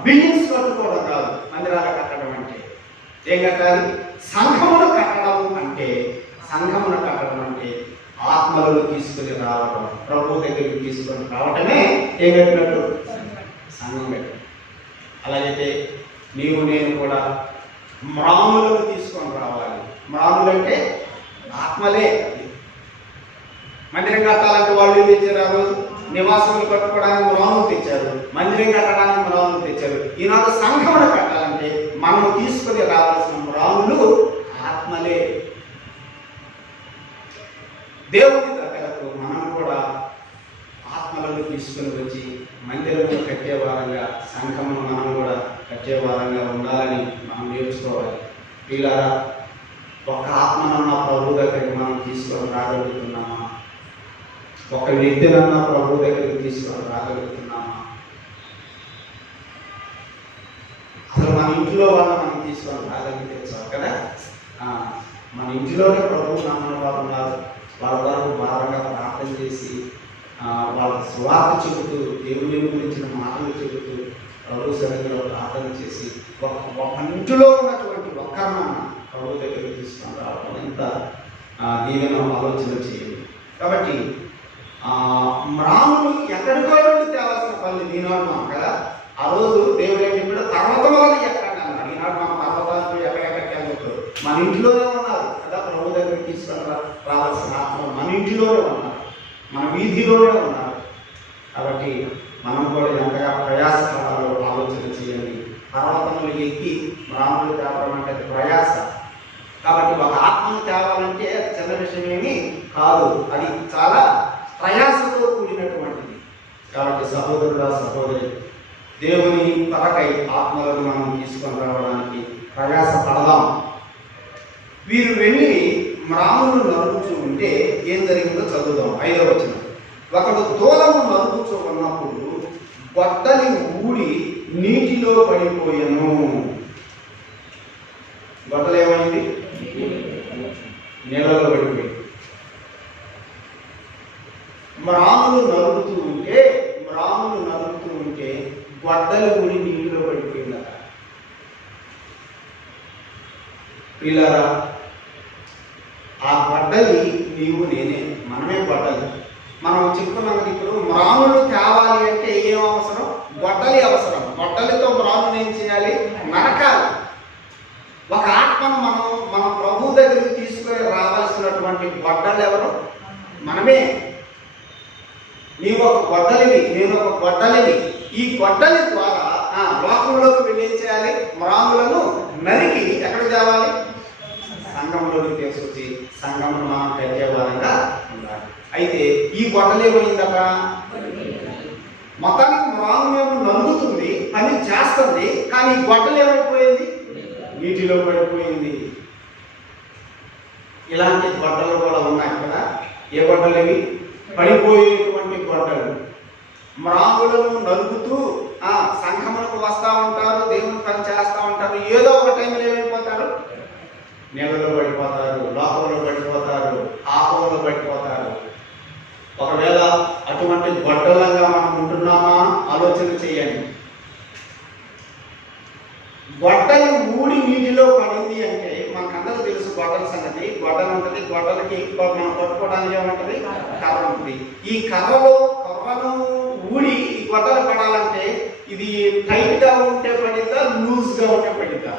బిల్డింగ్స్ కట్టుకోవడం కాదు. మందిరాలు కట్టడం అంటే ఏం కట్టాలి? సంఘమును కట్టడం అంటే, సంఘమును కట్టడం అంటే ఆత్మలను తీసుకుని రావడం, ప్రభు దగ్గరికి తీసుకొని రావటమే ఏం కట్టినట్టు? సంఘం కట్టడం. అలాగైతే నీవు నేను కూడా మ్రానులను తీసుకొని రావాలి. మ్రానులు అంటే ఆత్మలే. మందిరం కట్టాలంటే వాళ్ళు ఏం తెచ్చారు? ఆ రోజు నివాసములు కట్టుకోవడానికి మ్రానులు తెచ్చారు, మందిరం కట్టడానికి మ్రానులు తెచ్చారు. ఈనాడు సంఘమును కట్టాలంటే మనము తీసుకొని రావాల్సిన మ్రానులు ఆత్మలే. దేవుని దగ్గరకు మనం కూడా ఆత్మలను తీసుకుని వచ్చి మందిరమును కట్టేవారంగా, సంఘమును మనం కూడా కట్టేవారంగా ఉండాలని మనం నేర్చుకోవాలి. వీళ్ళారా ఒక ఆత్మనన్న ప్రభు దగ్గరికి మనం తీసుకొని రాగలుగుతున్నామా? ఒక వ్యక్తినన్నా ప్రభు దగ్గరికి తీసుకొని రాగలుగుతున్నామా? అసలు మన ఇంట్లో వాళ్ళని మనం తీసుకొని రాగలిగితే చాలు కదా. మన ఇంట్లోనే ప్రభు నమ్మని వాళ్ళు ఉన్నారు. వాళ్ళ వరకు భారంగా ప్రార్థన చేసి వాళ్ళ స్వార్థ చెబుతూ, దేవుని గురించిన మాటలు చెబుతూ, ప్రభు సన్నిధిలో ప్రార్థన చేసి ఒక ఇంటిలో ఉన్నటువంటి ఒక్కరినన్నా ప్రభు దగ్గరికి తీసుకొని రావడం ఎంత దీవెన ఆలోచన చేయండి. కాబట్టి మ్రానులు ఎక్కడికో నుండి తేవాల్సిన పనులు ఈనాడు మనం కదా. ఆ రోజు దేవుడు ఏం చెప్పాడు? పర్వతములను ఎక్కండి అన్నాడు. ఈనాడు మనం పర్వతాలకు ఎక్కడికి వెళ్ళొద్దు, మన ఇంట్లోనే ఉన్నారు కదా. ప్రభు దగ్గరికి తీసుకొని రావాల్సిన ఆత్మ మన ఇంటిలోనే ఉన్నారు, మన వీధిలోనే ఉన్నారు. కాబట్టి మనం కూడా ఎంతగా ప్రయాసపడాలో ఆలోచన చేయండి. పర్వతములు ఎక్కి మ్రానులు తేవడం అంటే ప్రయాస. కాబట్టి ఒక ఆత్మను తేవాలంటే చిన్న విషయం ఏమీ కాదు, అది చాలా ప్రయాసతో కూడినటువంటిది. కాబట్టి సహోదరుడా, సహోదరి, దేవుని కొరకై ఆత్మలను మనం తీసుకొని రావడానికి ప్రయాస పడదాం. వీరు వెళ్ళి మ్రాములు నరుకుచూ ఉంటే ఏం జరిగిందో చదువుదాం. 5వ వచనం. ఒకడు దూలము నరుకుచూ ఉన్నప్పుడు గొడ్డలి ఊడి నీటిలో పడిపోయాను. గొడ్డలు ఏమైంది? నీళ్ళలో పడిపోయింది. మ్రాములు నరుకుతూ ఉంటే గొడ్డలి ఊడి నీటిలో పడిపోయిందట. పిల్లరా, ఆ గొడ్డలి నీవు నేనే, మనమే గొడ్డలి. మనం చెప్పుకున్నాం ఇప్పుడు మ్రాములు తేవాలి అంటే ఏం అవసరం? గొడ్డలి అవసరం. గొడ్డలితో మ్రాములు ఏం చేయాలి? నరకాలి. ఒక ఆత్మను మన ప్రభు దగ్గరికి తీసుకొని రావాల్సినటువంటి గొడ్డలు ఎవరు? మనమే. నీవు ఒక గొడ్డలివి, నేను ఒక గొడ్డలివి. ఈ గొడ్డలి ద్వారా లోకంలోకి వెళ్ళి ఏం చేయాలి? మ్రాములను నరికి ఎక్కడికి తేవాలి? సంఘంలోకి తీసుకొచ్చి సంఘంలో మనం కట్టేవారంగా ఉండాలి. అయితే ఈ గొడ్డలి ఏమైందట? మొత్తానికి మ్రాము నలుగుతుంది, పని చేస్తుంది, కానీ ఈ గొడ్డలి ఏమైపోయింది? నీటిలో పడిపోయింది. ఇలాంటి గొడ్డలు కూడా ఉన్నాయి కదా. ఏ గొడ్డలు ఇవి? పడిపోయేటువంటి గొడ్డలు. మ్రాములను నలుగుతూ సంఘములకు వస్తూ ఉంటారు, దేవుని పని చేస్తూ ఉంటారు. ఏదో ఒక టైంలో ఏమైపోతారు? నీళ్ళలో పడిపోతారు, లోకంలో పడిపోతారు, ఆపంలో పడిపోతారు. ఒకవేళ అటువంటి గొడ్డలంగా మనం ఉంటున్నామా ఆలోచన చేయండి. గొడ్డలి ఊడి నీటిలో పడింది అంటే మనకందరూ తెలుసు గొడ్డల సంగతి. గొడ్డలు ఉంటుంది, గొడ్డలకి మనం పట్టుకోవడానికి ఏముంటుంది? కర్ర ఉంటుంది. ఈ కర్రను ఊడి ఈ గొడ్డలు పడాలంటే ఇది టైట్ గా ఉంటే పడిందా, లూజ్ గా ఉంటే పడిందా?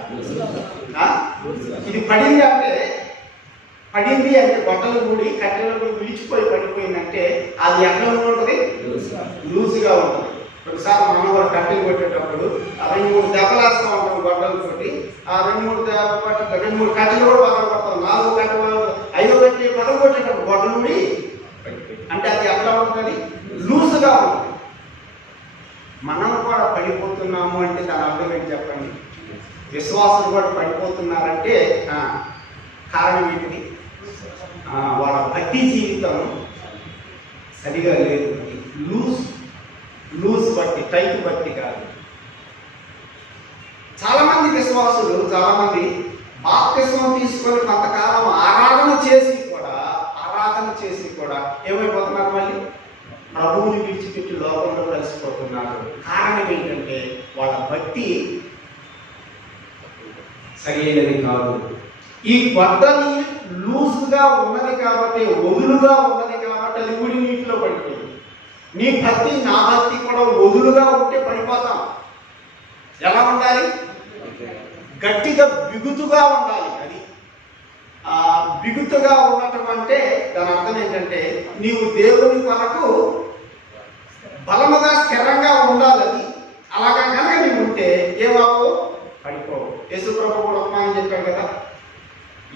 ఇది పడింది అంటే గొడ్డలు ఊడి కట్టెలకు విడిచిపోయి పడిపోయిందంటే అది ఎక్కడ ఉంటుంది? లూజ్గా ఉంటుంది. ఒకసారి మనం కూడా కట్టెలు కొట్టేటప్పుడు 2-3 దెబ్బలేస్తూ ఉంటాం గొడ్డలతోటి. ఆ 2-3 కట్టెలు కూడా పగలు కొడతాం. 4 కట్టెలు 5 కట్టి పగలు కొట్టేటప్పుడు గొడ్డలు ఊడి అంటే అది ఎట్లా ఉంటుంది? లూజ్గా ఉంటుంది. మనం కూడా పడిపోతున్నాము అంటే దాని అర్థం ఏంటి చెప్పండి? విశ్వాసులు కూడా పడిపోతున్నారంటే కారణం ఏంటిది? వాళ్ళ భక్తి జీవితం సరిగా లేదు. లూజ్ బట్టి, టైట్ బట్టి కాదు. చాలామంది విశ్వాసులు బాప్తిస్మం తీసుకొని కొంతకాలం ఆరాధన చేసి కూడా ఏమైపోతున్నారు? మళ్ళీ ప్రభువుని విడిచిపెట్టి లోకంలో కలిసిపోతున్నారు. కారణం ఏంటంటే వాళ్ళ భక్తి సరైనది కాదు. ఈ గొడ్డలి లూజ్గా ఉన్నది కాబట్టి, వదులుగా ఉన్నది కాబట్టి అది ఊడి నీటిలో పడిపోయింది. నీ భక్తి, నా భక్తి కూడా వదులుగా ఉంటే పడిపోతాం. ఎలా ఉండాలి? గట్టిగా బిగుతుగా ఉండాలి. అది బిగుతుగా ఉండటం అంటే దాని అర్థం ఏంటంటే నీవు దేవుని కొరకు బలముగా స్థిరంగా ఉండాలి. అది అలాగా కనుక నీవు ఉంటే ఏవావో పడిపోవు. యేసుప్రభు కూడా ఉపమానం చెప్పాడు కదా,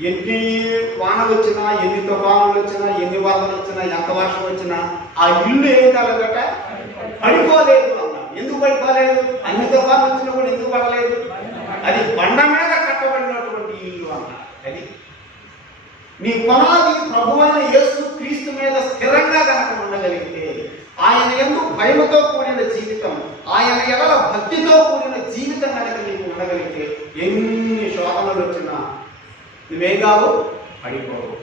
ఎన్ని వానలు వచ్చినా, ఎన్ని తుఫానులు వచ్చినా, ఎన్ని వరదలు వచ్చినా, ఎంత వర్షం వచ్చినా ఆ ఇల్లు ఏం కలగట పడిపోలేదు అన్నా. ఎందుకు పడిపోలేదు? అన్ని తుఫానులు వచ్చినా కూడా ఎందుకు పడలేదు? అది బండ మీద కట్టబడినటువంటి ఇల్లు అన్న. అది నీ పునాది ప్రభువైన యేసు క్రీస్తు మీద స్థిరంగా కనుక ఉండగలిగితే, ఆయన యందు భయముతో కూడిన జీవితం, ఆయన ఎడల భక్తితో కూడిన జీవితం కనుక నీకు ఉండగలిగితే ఎన్ని శోధనలు వచ్చినా నువ్వేం కావు? పడిపోవు.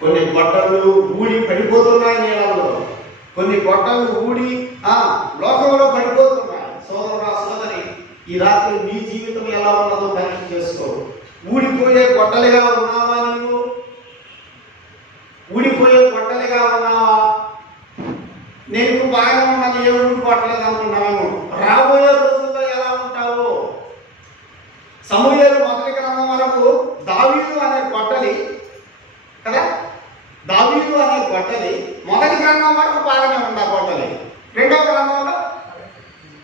కొన్ని గొడ్డలు ఊడి పడిపోతున్నాయి నీళ్ళలో, కొన్ని గొడ్డలు ఊడి లోకంలో పడిపోతున్నాయి. సోదరుడా, సోదరి, ఈ రాత్రి నీ జీవితం ఎలా ఉన్నదో పరీక్ష చేసుకో. ఊడిపోయే గొడ్డలిగా ఉన్నావా? నీవు ఊడిపోయే గొడ్డలిగా ఉన్నావా? నేను ఇప్పుడు బాగానే ఉన్నది, ఏ ఊడిపోవట్లేదు అనుకున్నాను. రాబోయే రోజుల్లో ఎలా ఉంటావు? సమూయేలు మొదటి గ్రంథం వరకు దావీదు అనే గొడ్డలి కదా, దావీదు అనే గొడ్డలి మొదటి గ్రంథం వరకు బాగానే ఉంది. ఆ గొడ్డలి రెండవ గ్రంథంలో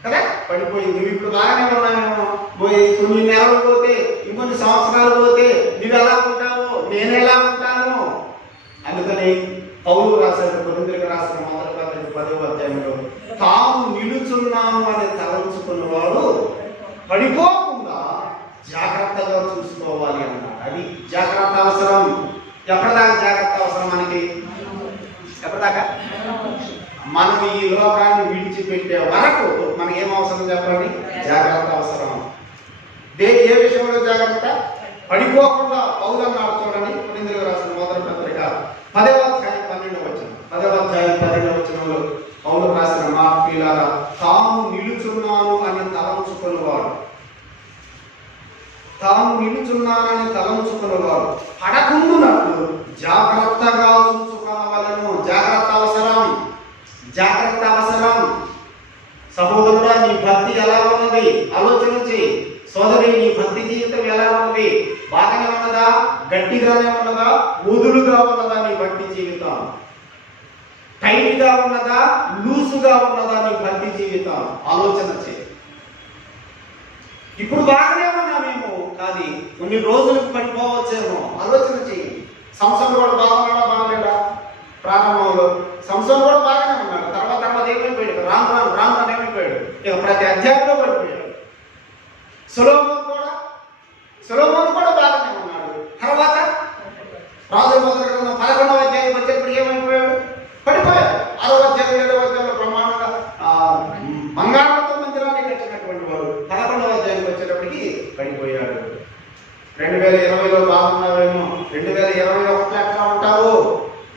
కదా పడిపోయింది. నువ్వు ఇప్పుడు బాగానే ఉన్నానేమో, కొన్ని నెలలు పోతే, ఇంకొన్ని సంవత్సరాలు పోతే నువ్వు ఎలా ఉంటావు, నేను ఎలా ఉంటాను? అందుకని పౌలు రాశారు, కొరింథీయులకు రాసిన మొదటి పత్రిక 10వ అధ్యాయంలో, తాము నిలుచున్నాము అని తలంచుకున్నవాడు పడిపోకుండా జాగ్రత్తగా చూసుకోవాలి అన్నమాట. అది జాగ్రత్త అవసరం. ఎప్పటిదాకా జాగ్రత్త అవసరం మనకి? ఎప్పటిదాకా? మనం ఈ లోకాన్ని విడిచిపెట్టే వరకు మనకి ఏం అవసరం చెప్పండి? జాగ్రత్త అవసరం. ఏ విషయంలో జాగ్రత్త? పడిపోకుండా. పౌలు అన్నాడు చూడండి, కొరింథీయులకు రాసిన మొదటి పత్రిక 10వ అధ్యాయం 12వ వచనం. 10వ అధ్యాయం 12వ వచనంలో పౌలు రాసిన మాట, ప్రియులారా, తాను నిలుచున్నాను అని తలంచుకునేవాడు, తాను నిలుచున్నానని తలంచుకునేవాడు పడకుండునట్లు జాగ్రత్తగా చూసుకోవాలను. జాగ్రత్త అవసరం. జాగ్రత్త అవసరం. సహోదరుడా, నీ భక్తి ఎలా ఉన్నది? ఆలోచన చేయి. సోదరి, నీ భక్తి జీవితం ఎలా ఉన్నది? బాగానే ఉన్నదా? గట్టిగానే ఉన్నదా? ఊదులుగా ఉన్నదా నీ భక్తి జీవితం? టైట్గా ఉన్నదా? లూసుగా ఉన్నదా నీ భక్తి జీవితం? ఆలోచన చేయి. ఇప్పుడు బాగానే ఉన్నామేమో, కానీ కొన్ని రోజులకు పడిపోవచ్చేమో. ఆలోచన చేయి. సంసోను కూడా బాగున్నాడా? బాగలేడా? ప్రారంభంలో సంసోను కూడా బాగానే ఉన్నాడు. తర్వాత ఏమైపోయాడు? రాను ఏమైపోయాడు? ఇక ప్రతి అధ్యాయంలో పడిపోయాడు. సొలొమోను కూడా బాగానే ఉన్నాడు. తర్వాత రాజుల మొదటి గ్రంథం 11వ అధ్యాయం వచ్చేప్పటికి ఏమైపోయాడు? పడిపోయాడు. 6వ అధ్యాయం 7వ అధ్యాయంలో ప్రమాణంగా బంగారంతో మందిరాన్ని కట్టినటువంటి వాడు 11వ అధ్యాయానికి వచ్చేటప్పటికి పడిపోయాడు. 2020లో బాగున్నావేమో, 2021లో ఎట్లా ఉంటావు?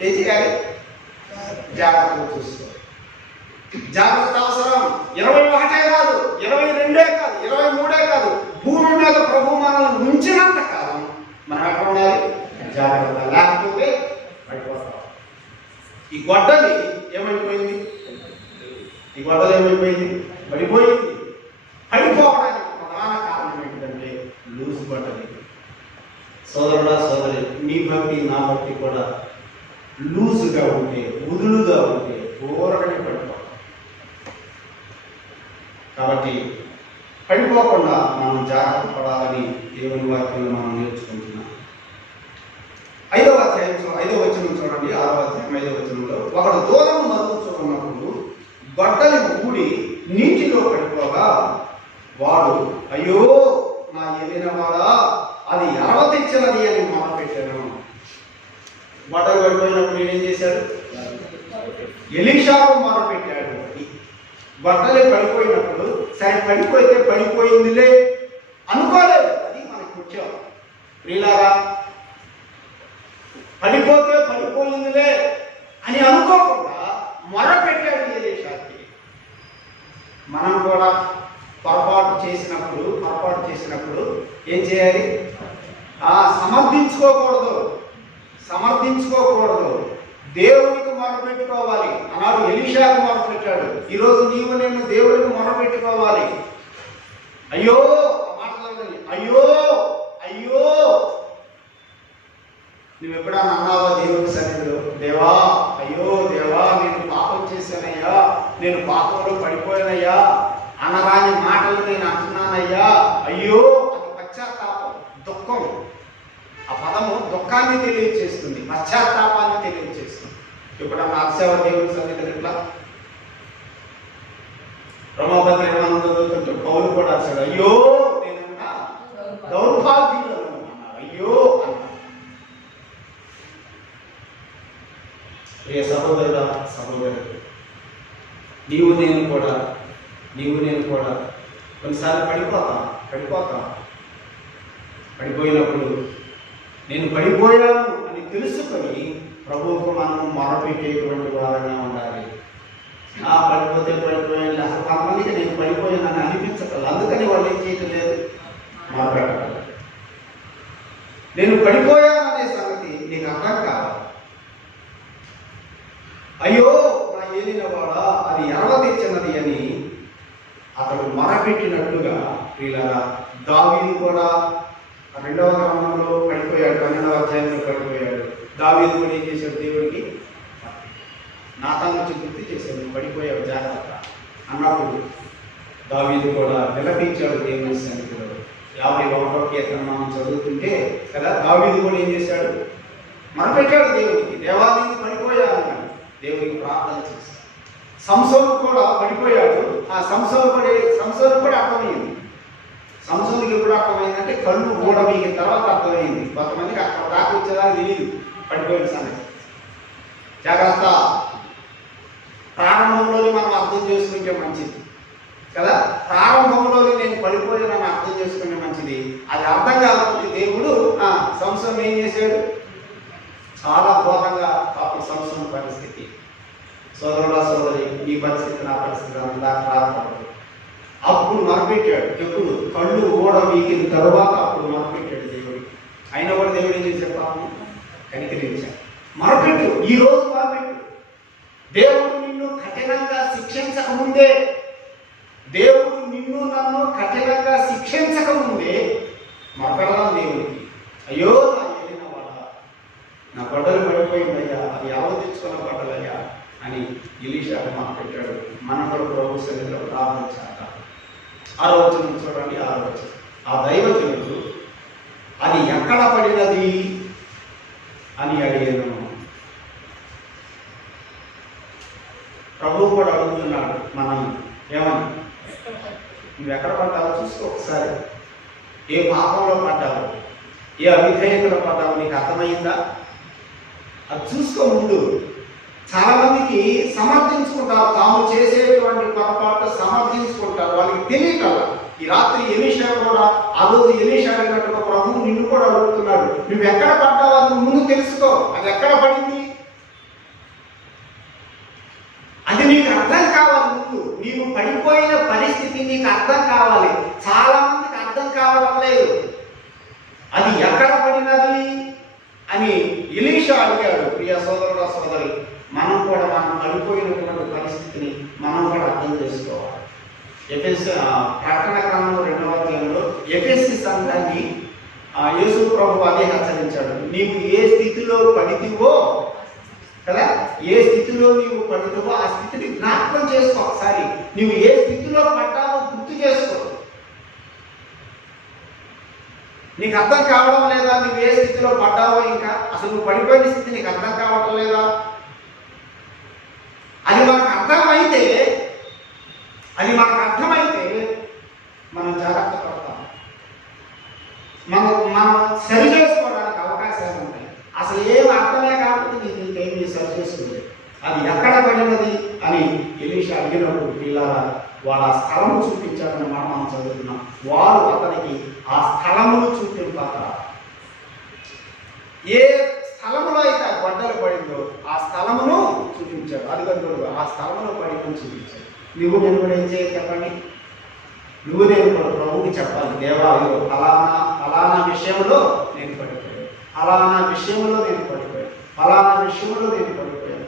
ఏం చేయాలి? జాగ్రత్తగా చూసుకో. జాగ్రత్త అవసరం. 21 కాదు, 22 కాదు, 23 కాదు, భూమి మీద ప్రభు మనల్ని ఉంచినంత కాలం మనం ఎక్కడ ఉండాలి? జాగ్రత్త. లేకపోతే పడిపోతాం. ఈ గొడ్డలి ఏమైపోయింది? పడిపోయింది. పడిపోవడానికి ప్రధాన కారణం ఏంటంటే లూజ్ గొడ్డలి. సోదరుడా, సోదరి, నీ భక్తి నా భక్తి కూడా లూజుగా ఉంటే, వదులుగా ఉంటే ఊరకనే పడిపోతాం. కాబట్టి పడిపోకుండా మనం జాగ్రత్త పడాలని దేవుని వాక్యంలో మనం నేర్చుకుంటున్నాం. 5వ అధ్యాయం 5వ వచనం చూడండి. 6వ అధ్యాయం 5వ వచనంలో, ఒకడు దూరం మరుగుతూ ఉన్నప్పుడు గొడ్డలి ఊడి నీటిలో పడిపోగా వాడు, అయ్యో నా ఏలినవాడా, అది ఎరవ తెచ్చినది అని మొదలుపెట్టాను. గొడ్డలి పడిపోయినప్పుడు ఏం చేశాడు? ఎలీషాకు మొదలుపెట్టాడు. గొడ్డలి పడిపోయినప్పుడు సరే పడిపోతే పడిపోయిందిలే అనుకోలేదు. అది మనకు ముఖ్యం. ప్రియులారా, పడిపోతే పడిపోయిందిలే అని అనుకోకుండా మొరపెట్టాడు ఎలీషాకి. మనం కూడా పొరపాటు చేసినప్పుడు ఏం చేయాలి? సమర్థించుకోకూడదు. దేవునికి మొరపెట్టుకోవాలి. అన్నాడు ఎలీషాకు మొరపెట్టాడు. ఈరోజు నీవు నేను దేవుడికి మొరపెట్టుకోవాలి. అయ్యో అయ్యో అయ్యో. నువ్వు ఎప్పుడన్నా అన్నావా దేవుని సన్నిధిలో, దేవా, అయ్యో దేవా, నేను పాపం చేశానయ్యా, నేను పాపంలో పడిపోయానయ్యా, అనరాని మాటలు నేను అంటున్నానయ్యా, అయ్యో. అది పశ్చాత్తాపం, దుఃఖం. ఆ పదము దుఃఖాన్ని తెలియజేస్తుంది, పశ్చాత్తాపాన్ని తెలియజేస్తుంది. ఎప్పుడన్నా అక్షవ దేవుని సన్నిధిలో ఇట్లా రోమాపత్రిక చదువుతుంటే పౌలు కూడా అసలు అయ్యో నేనన్నా దౌర్భాగ్యులు అన్నాడు. అయ్యో అన్నాడు. ప్రియ సహోదరుడా, సహోదరుడు, నీవు నేను కూడా కొన్నిసార్లు పడిపోతాం. పడిపోయినప్పుడు నేను పడిపోయాను అని తెలుసుకొని ప్రభువుకు మనం మొరపెట్టేటువంటి వారంగా ఉండాలి. పడిపోతే పడిపోయాను, అసలు కొంతమందికి నేను పడిపోయానని అనిపించగలరు. అందుకని వాళ్ళు ఏం చేయటం లేదు, మొరపెట్టాలి. నేను పడిపోయాననే సంగతి నీకు అర్థం కావాలి. అయ్యో నా ఏలినవాడా, అది ఎరవ తెచ్చినది అని అతడు మొరపెట్టినట్లుగా ప్రియులారా, దావీదు కూడా 2వ గ్రంథంలో పడిపోయాడు, 12వ అధ్యాయంలో పడిపోయాడు. దావీదు కూడా ఏం చేశాడు? దేవుడికి నాతాను నుంచి గుర్తు చేశాడు, పడిపోయాడు జాగ్రత్త అన్నప్పుడు దావీదు కూడా విలపించాడు దేవుని సన్నిధిలో. 51వ కీర్తన మనం చదువుతుంటే కదా, దావీదు కూడా ఏం చేశాడు? మొరపెట్టాడు దేవుడికి, దేవాలయం పడిపోయాడు అని దేవుడికి ప్రార్థన చేశాడు. సంసోను కూడా పడిపోయాడు. ఆ సంసోను కూడా అర్థమైంది. సంసోనికి ఎప్పుడు అర్థమైందంటే కళ్ళు ఊడబీగిన తర్వాత అర్థమైంది. కొంతమందికి అక్కడ దాకా వచ్చేదాకా తెలియదు పడిపోయిన సంగతి. జాగ్రత్త, ప్రారంభంలోనే మనం అర్థం చేసుకుంటే మంచిది కదా. ప్రారంభంలోనే నేను పడిపోయానని అర్థం చేసుకుంటే మంచిది. అది అర్థం కాకపోతే దేవుడు సంసోను ఏం చేశాడు? చాలా ఘోరంగా పాపం సంసోను పరిస్థితి. సోదరుడా సోదరి, ఈ పరిస్థితి నా పరిస్థితి అంతా బాధపడదు. అప్పుడు మొరపెట్టాడు. ఎప్పుడు? కళ్ళు ఊడబీకిన తరువాత అప్పుడు మొరపెట్టాడు దేవుడు. అయినా కూడా దేవుడు ఏం చేసే పాపం కనికరించాడు. మొరపెట్టు, ఈ రోజు మొరపెట్టు. దేవుడు నిన్ను కఠినంగా శిక్షించక ముందే, దేవుడు నిన్ను నన్ను కఠినంగా శిక్షించక ముందే మొరపెడదాం దేవుడికి. అయ్యో నా ఏలిన వాడ, నా గొడ్డలు పడిపోయిందయ్యా, అది ఎవరు తెచ్చుకున్న గొడ్డలయ్యా అని ఎలీషా మొరపెట్టాడు. మనం కూడా ప్రభు సన్నిధిలో ప్రార్థించాలి. ఆ రోజు చూడండి, ఆ రోజు ఆ దైవజనుడు అది ఎక్కడ పడినది అని అడిగాను. ప్రభువు కూడా అడుగుతున్నాడు మనం ఏమని, నువ్వు ఎక్కడ పడ్డావో చూసుకో ఒకసారి. ఏ పాపంలో పడ్డావు, ఏ అవిధేయతలో పడ్డావు నీకు అర్థమైందా? అది చూసుకో ముందు. చాలా మందికి సమర్థించుకుంటారు, తాము చేసేటువంటి పొరపాటు సమర్థించుకుంటారు, వాళ్ళకి తెలియకల. ఈ రాత్రి ఎలీషా కూడా ఆ రోజు ఎలీషా అడిగినట్టుగా ప్రభువు నిన్ను కూడా అడుగుతున్నాడు, నువ్వు ఎక్కడ పడ్డావు అది ముందు తెలుసుకో. అది ఎక్కడ పడింది అది నీకు అర్థం కావాలి. ముందు నీవు పడిపోయిన పరిస్థితి నీకు అర్థం కావాలి. చాలా మందికి అర్థం కావడం లేదు. అది ఎక్కడ పడినది అని ఎలీషా అడిగాడు. ప్రియ సోదరుడు సోదరి, మనం కూడా మనం పడిపోయినటువంటి పరిస్థితిని మనం కూడా అర్థం చేసుకోవాలి. ప్రకటన గ్రంథం 2వ అధ్యాయంలో ఎఫెసీ సంఘాన్ని యేసు ప్రభు అదే హెచ్చరించాడు. నీవు ఏ స్థితిలో పడితివో కదా, ఏ స్థితిలో నీవు పడితివో ఆ స్థితిని జ్ఞాపకం చేసుకో ఒకసారి. నువ్వు ఏ స్థితిలో పడ్డావో గుర్తు చేసుకో. నీకు అర్థం కావడం లేదా? నువ్వు ఏ స్థితిలో పడ్డావో, ఇంకా అసలు నువ్వు పడిపోయిన స్థితి నీకు అర్థం కావడం లేదా? అది మనకు అర్థమైతే మనం జాగ్రత్త పడతాం. మనం సరి చేసుకోవడానికి అవకాశాలు ఉంటాయి. అసలు ఏం అర్థమే కాకపోతే నీకు ఇంకేమీ సరి చేసుకుంటే అది ఎక్కడ పడినది అని ఎలీషా అడిగినప్పుడు పిల్లల వాడు ఆ స్థలము చూపించాడని మనం చదువుతున్నాం. వారు అతనికి ఆ స్థలమును చూపించాక ఏ స్థలములో అయితే ఆ గొడ్డలు పడిందో ఆ స్థలమును చూపించాడు. అది కనుక ఆ స్థలములో పడిందని చూపించాడు. నువ్వు నేను కూడా ఏం చేయాలి చెప్పండి? నువ్వు నేను కూడా ప్రభువుకి చెప్పాలి, దేవా ఫలానా విషయంలో నేను పడిపోయాను, ఫలానా విషయంలో నేను పడిపోయాను, ఫలానా విషయంలో నేను పడిపోయాను,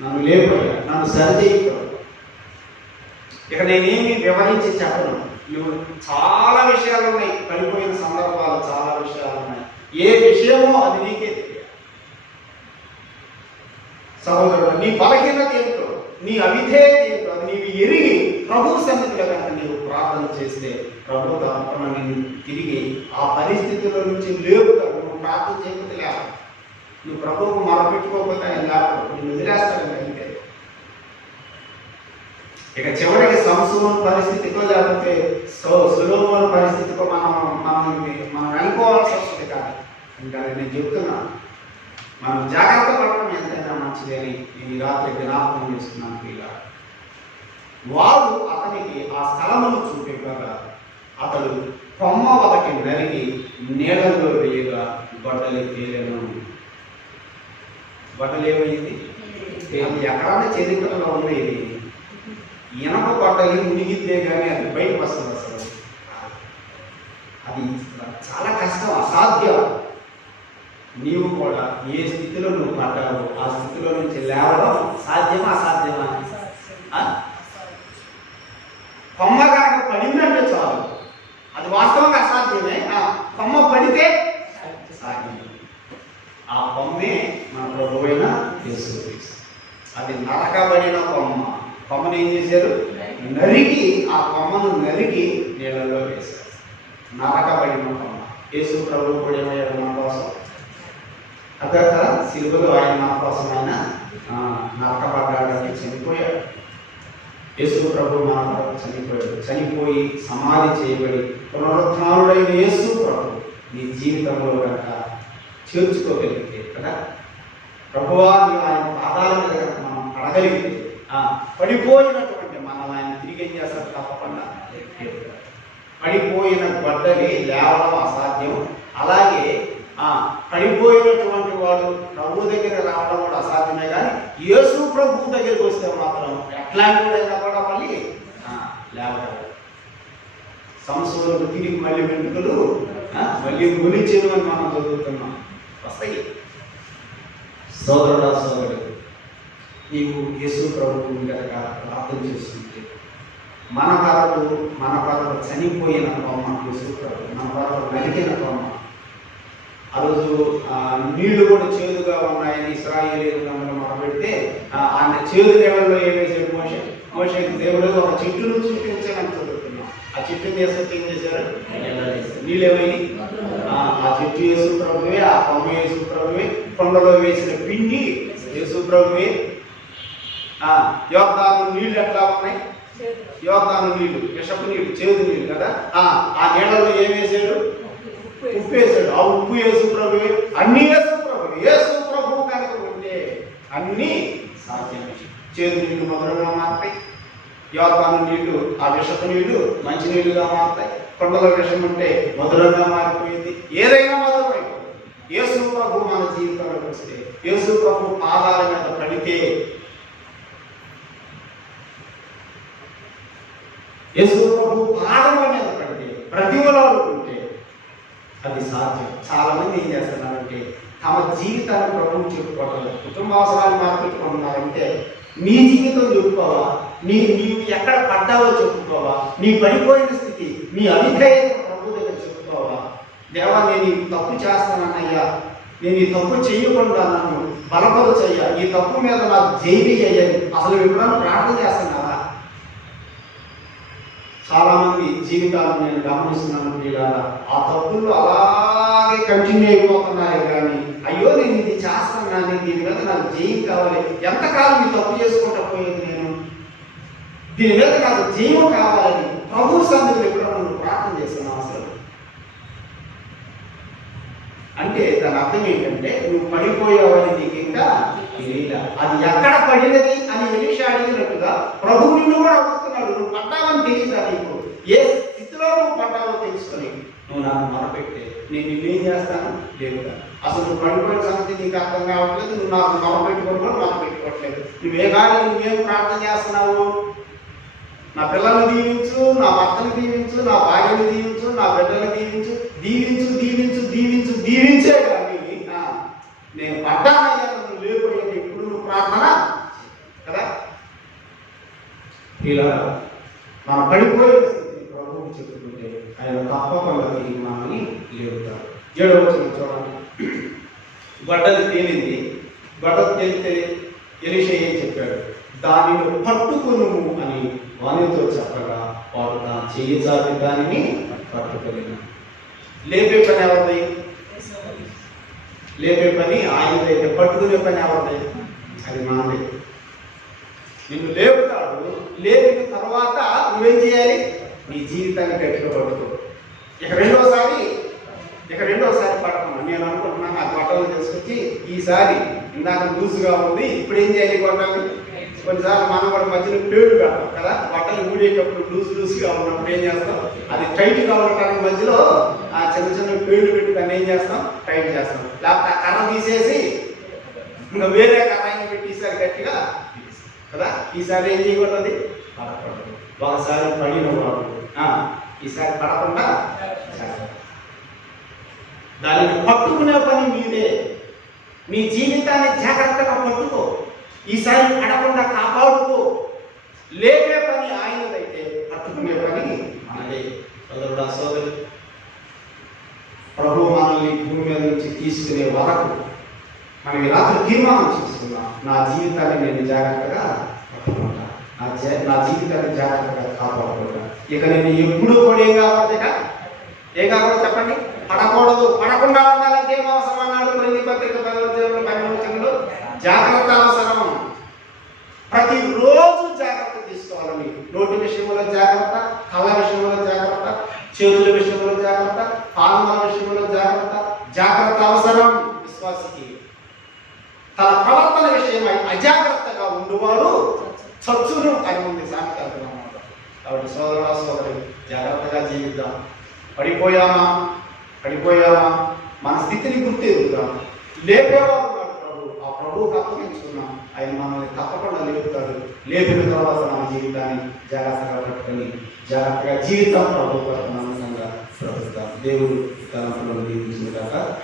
నన్ను లేకపోయా, నన్ను సరిచేయకపోయాను. ఇక నేనేమి వివరించి చెప్పను. నువ్వు చాలా విషయాలు ఉన్నాయి, పడిపోయిన సందర్భాలు చాలా విషయాలు ఉన్నాయి. ఏ విషయమో అది నీకే తెలియాలి. సహోదరుడు, నీ బలహీనత ఏంటో, నీ అవిధేయత ఏంటో అది నీవు ఎరిగి ప్రభు సన్నిధిలో కనుక నీవు ప్రార్థన చేస్తే ప్రభు తరపున నిన్ను తిరిగి ఆ పరిస్థితుల నుంచి లేపుతాడు. నువ్వు ప్రార్థన చేయకపోతే లేవు, నువ్వు ప్రభువుకు మొరపెట్టుకోకపోతే ఆయన లేకపోతే నువ్వు వదిలేస్తాడు అంటే. ఇక చివరికి సంసోను పరిస్థితికో లేకపోతే సొలొమోను పరిస్థితికో మనం వెళ్ళిపోవాల్సి వస్తుంది. కానీ ఇంకా నేను చెప్తున్నాను, మనం జాగ్రత్త పడడం ఎంతైనా మంచిది అని నేను ఈ రాత్రి జ్ఞాపకం చేస్తున్నాను. ఇలా వాడు అతనికి ఆ స్థలమును చూపించగా అతడు కొమ్మ ఒకటి నరికి నీళ్ళలో వేయగా గొడ్డలి తేలేను. గొడ్డలు ఏమైంది? ఎక్కడైనా చరిత్రలో ఉంది. ఇది ఇనప గొడ్డలి మునిగిద్దే కానీ అది బయటకు వస్తుంది. అసలు అది చాలా కష్టం, అసాధ్యం. నీవు కూడా ఏ స్థితిలో నువ్వు పడ్డావు ఆ స్థితిలో నుంచి లేవడం సాధ్యమా అసాధ్యమా? కొమ్మ కనుక పడిందంటే చాలు, అది వాస్తవంగా అసాధ్యమే. కొమ్మ పడితే సాధ్యం. ఆ కొమ్మే మన ప్రభువైన యేసుక్రీస్తు. అది నరకబడిన కొమ్మను ఏం చేశారు? నరికి, ఆ కొమ్మను నరికి నీళ్ళలో వేశారు. నరకబడిన కొమ్మ. యేసు ప్రభు కూడా ఏమయ్యాడు మన కోసం? అదే కదా, సిలువలో ఆయన మన కోసం ఆయన నరకబడ్డాడని చనిపోయాడు. యేసు ప్రభు మన కొరకు చనిపోయాడు. చనిపోయి సమాధి చేయబడి పునరుత్థానుడైన యేసు ప్రభు నీ జీవితంలో కనుక చేర్చుకోగలిగితే కదా, ప్రభువా నీవు ఆయన పాదాల మీద కనుక మనం పడగలిగితే పడిపోయినటువంటి మనం ఆయన తిరిగి ఏం చేస్తారు? తప్పకుండా పడిపోయిన గొడ్డలి లేవడం అసాధ్యం. అలాగే పడిపోయినటువంటి వాడు ప్రభు దగ్గర రావడం కూడా అసాధ్యమే. కానీ యేసు ప్రభు దగ్గరికి వస్తే మాత్రం ఎట్లాంటి వాడైనా కూడా మళ్ళీ లేవగలడు. సంవత్సరాలకు తిరిగి మళ్ళీ వెంట్రుకలు మళ్ళీ గురించేను అని మనం చదువుతున్నాం. వస్తాయి. సోదరుడా సోదరుడు, నీవు యేసు ప్రభువుని కనుక ప్రార్థన చేస్తుంటే మన కొరకు చనిపోయిన బొమ్మ యేసు ప్రభు, మన కొరకు వెలిగిన బొమ్మ. ఆ రోజు నీళ్లు కూడా చేదుగా ఉన్నాయని ఇశ్రాయేలీయులు మొదలుపెడితే ఆయన చేదు నీళ్ళలో ఏం వేసాడు? మోషేకి దేవుడు ఒక చెట్టును చూపించాలని చదువుతున్నాం. ఆ చెట్టుని తీసుకొచ్చి ఏం చేశారు? నీళ్ళు ఏమైంది? ఆ చెట్టు యేసు ప్రభువే, ఆ కొమ్మ యేసు ప్రభువే, కొండలో వేసిన పిండి యేసు ప్రభువే. యోర్దాను నీళ్లు ఎట్లా ఉన్నాయి? యోర్దాను నీళ్లు విషపు నీళ్లు, చేదు నీళ్లు కదా. ఆ నీళ్ళలో ఏం వేసాడు? ఉప్పు వేసాడు. ఆ ఉప్పు యేసు ప్రభువే, అన్ని యేసు ప్రభువే. యేసు ప్రభువు కనుక ఉంటే అన్ని సాధ్యమే. చేదు నీళ్లు మధురంగా మారుతాయి. యోర్దాను నీళ్లు, ఆ విషపు నీళ్లు మంచి నీళ్లుగా మారుతాయి. కొండలో విషం ఉంటే మధురంగా మారిపోయింది. ఏదైనా మధురమైపోయింది. యేసు ప్రభు మన జీవితంలోకి వస్తే, యేసు ప్రభు పాదాల మీద పడితే, యేసు ప్రభు పాదముల మీద పడితే, ప్రతిమలాడుకుంటే అది సాధ్యం. చాలా మంది ఏం చేస్తున్నారంటే తమ జీవితాన్ని ప్రభువు చెప్పుకోవట్లేదు. కుటుంబ అవసరాలు మార్పుకుంటున్నారంటే నీ జీవితం చెప్పుకోవా, నీవు ఎక్కడ పడ్డావో చెప్పుకోవా, నీ పడిపోయిన స్థితి, నీ అవిధేయత ప్రభు దగ్గర చెప్పుకోవా. దేవా, నేను ఈ తప్పు చేస్తానన్నయ్యా, నేను ఈ తప్పు చేయకుండా నన్ను బలపరచయ్యా, ఈ తప్పు మీద నాకు జైలు అయ్యాను. అసలు ఎప్పుడన్నా ప్రార్థన చేస్తున్నావా? చాలా మంది జీవితాలను నేను గమనిస్తున్నాను. ఆ తప్పులు అలాగే కంటిన్యూ అయిపోతున్నాయి. కానీ అయ్యో నేను ఇది చేస్తాను, కానీ దీని మీద నాకు జైలు కావాలి. ఎంతకాలం ఈ తప్పు చేసుకుంటా పోయేది నేను? దీని మీద నాకు జైలు కావాలని ప్రభు సన్నిధిలో ఎప్పుడన్నా నువ్వు ప్రార్థన చేస్తున్నావు అసలు? అంటే దాని అర్థం ఏంటంటే నువ్వు పడిపోయావని నీకు ఇంకా తెలియదా. అది ఎక్కడ పడినది అని ఎలీషా అడిగినట్టుగా ప్రభు నిన్ను కూడా అడుగుతున్నాడు. నువ్వు పడ్డావని తెలియదా నీకు? ఏ స్థితిలో నువ్వు పడ్డావో తెలుసుకొని నువ్వు నాకు మొరపెట్టే నేను నిన్నేం చేస్తాను? దేవుడా, అసలు నువ్వు పడిపోయిన సంగతి నీకు అర్థం కావట్లేదు. నువ్వు నాకు మొరపెట్టుకోవట్లేదు. నువ్వేం ప్రార్థన చేస్తున్నావు? నా పిల్లల్ని దీవించు, నా భర్తను దీవించు, నా భార్యను దీవించు, నా బిడ్డలను దీవించు, దీవించు దీవించు దీవించు దీవించే కానీ నేను పడ్డానయ్యా నన్ను లేకపోయాను ఇప్పుడు నువ్వు ప్రార్థన కదా. ఇలా మనం పడిపోయే స్థితి ప్రభువు చెప్పుకుంటే ఆయన తప్పకుండా తిరిగి మనల్ని లేపుతాడు. 7వ వచనం చూడండి. గొడ్డలి తేలింది. గొడ్డలి తేలితే ఎలీషా ఏం చెప్పాడు? దానిని పట్టుకును అని వానితో చెప్పగా వాడు నా చెయ్యి చాపి దానిని పట్టుకోలేదు. లేపే పని ఎవరిది? లేపే పని ఆయనదైతే పట్టుకునే పని ఎవరిది? అది మనదే. నిన్ను లేపుతాడు. లేపిన తర్వాత నువ్వేం చేయాలి? నీ జీవితాన్ని గట్టిగా పట్టుకో. ఇక రెండోసారి పట్టుకున్నాను. నేను అనుకుంటున్నాను ఆ గొట్టలు తీసుకొచ్చి ఈసారి ఇందాక లూజుగా ఉంది, ఇప్పుడు ఏం చేయాలి? గొట్టలు కొన్నిసార్లు మనం కూడా మధ్యలో పేరు పెడతాం కదా. బట్టలు ఊడేటప్పుడు లూజ్గా ఉన్నప్పుడు ఏం చేస్తాం? అది టైట్గా ఉండటానికి మధ్యలో ఆ చిన్న పేర్లు పెట్టి దాన్ని ఏం చేస్తాం? టైట్ చేస్తాం. లేకపోతే కర్ర తీసేసి ఇంకా వేరే కర్ర పెట్టి ఈసారి గట్టిగా కదా. ఈసారి ఏం చేయకూడదు? పడకూడదు. ఒకసారి పడిన వాడు ఈసారి పడకుండా దానిని పట్టుకునే పని మీదే. మీ జీవితాన్ని జాగ్రత్తగా పట్టుకో. ఈసారి పడకుండా కాపాడుకో. లేపే పని ఆయనదైతే పట్టుకునే పని మనదే. సోదరుడా సోదరి, ప్రభు మనల్ని భూమి మీద నుంచి తీసుకునే వరకు మనం రాత్రి తీర్మానం చేసుకున్నాం. నా జీవితాన్ని నేను జాగ్రత్తగా పట్టుకుంటా, నా జీవితాన్ని జాగ్రత్తగా కాపాడుకుంటా. ఇక నేను ఎప్పుడు కూడా ఏం కాకూడదు చెప్పండి? పడకూడదు. పడకుండా ఉండాలంటే ఏం అవసరం అన్నాడు? కొన్ని పత్రిక 12 జాగ్రత్త అవసరం. ప్రతిరోజు జాగ్రత్త తీసుకోవాలి. విషయంలో జాగ్రత్త. జాగ్రత్త అవసరం విశ్వాసికి. తన ప్రవర్తన విషయమై అజాగ్రత్తగా ఉండువాడు చచ్చును అని ఉంది సామెతలు అన్నమాట. కాబట్టి సోదరుడా సోదరి జాగ్రత్తగా జీవిద్దాం. పడిపోయామా మన స్థితిని గుర్తెరుగుదాం. లేపేవాడు ఉన్నాడు ప్రభు. ఆ ప్రభువుకి అప్పగించుకున్నాం. ఆయన మనల్ని తప్పకుండా లేపుతాడు. లేపిన తర్వాత మన జీవితాన్ని జాగ్రత్తగా పట్టుకొని జాగ్రత్తగా జీవితం ప్రభు నమ్మకంగా ప్రభుత్వం దేవుడు తలంపులను దీవించుగాక.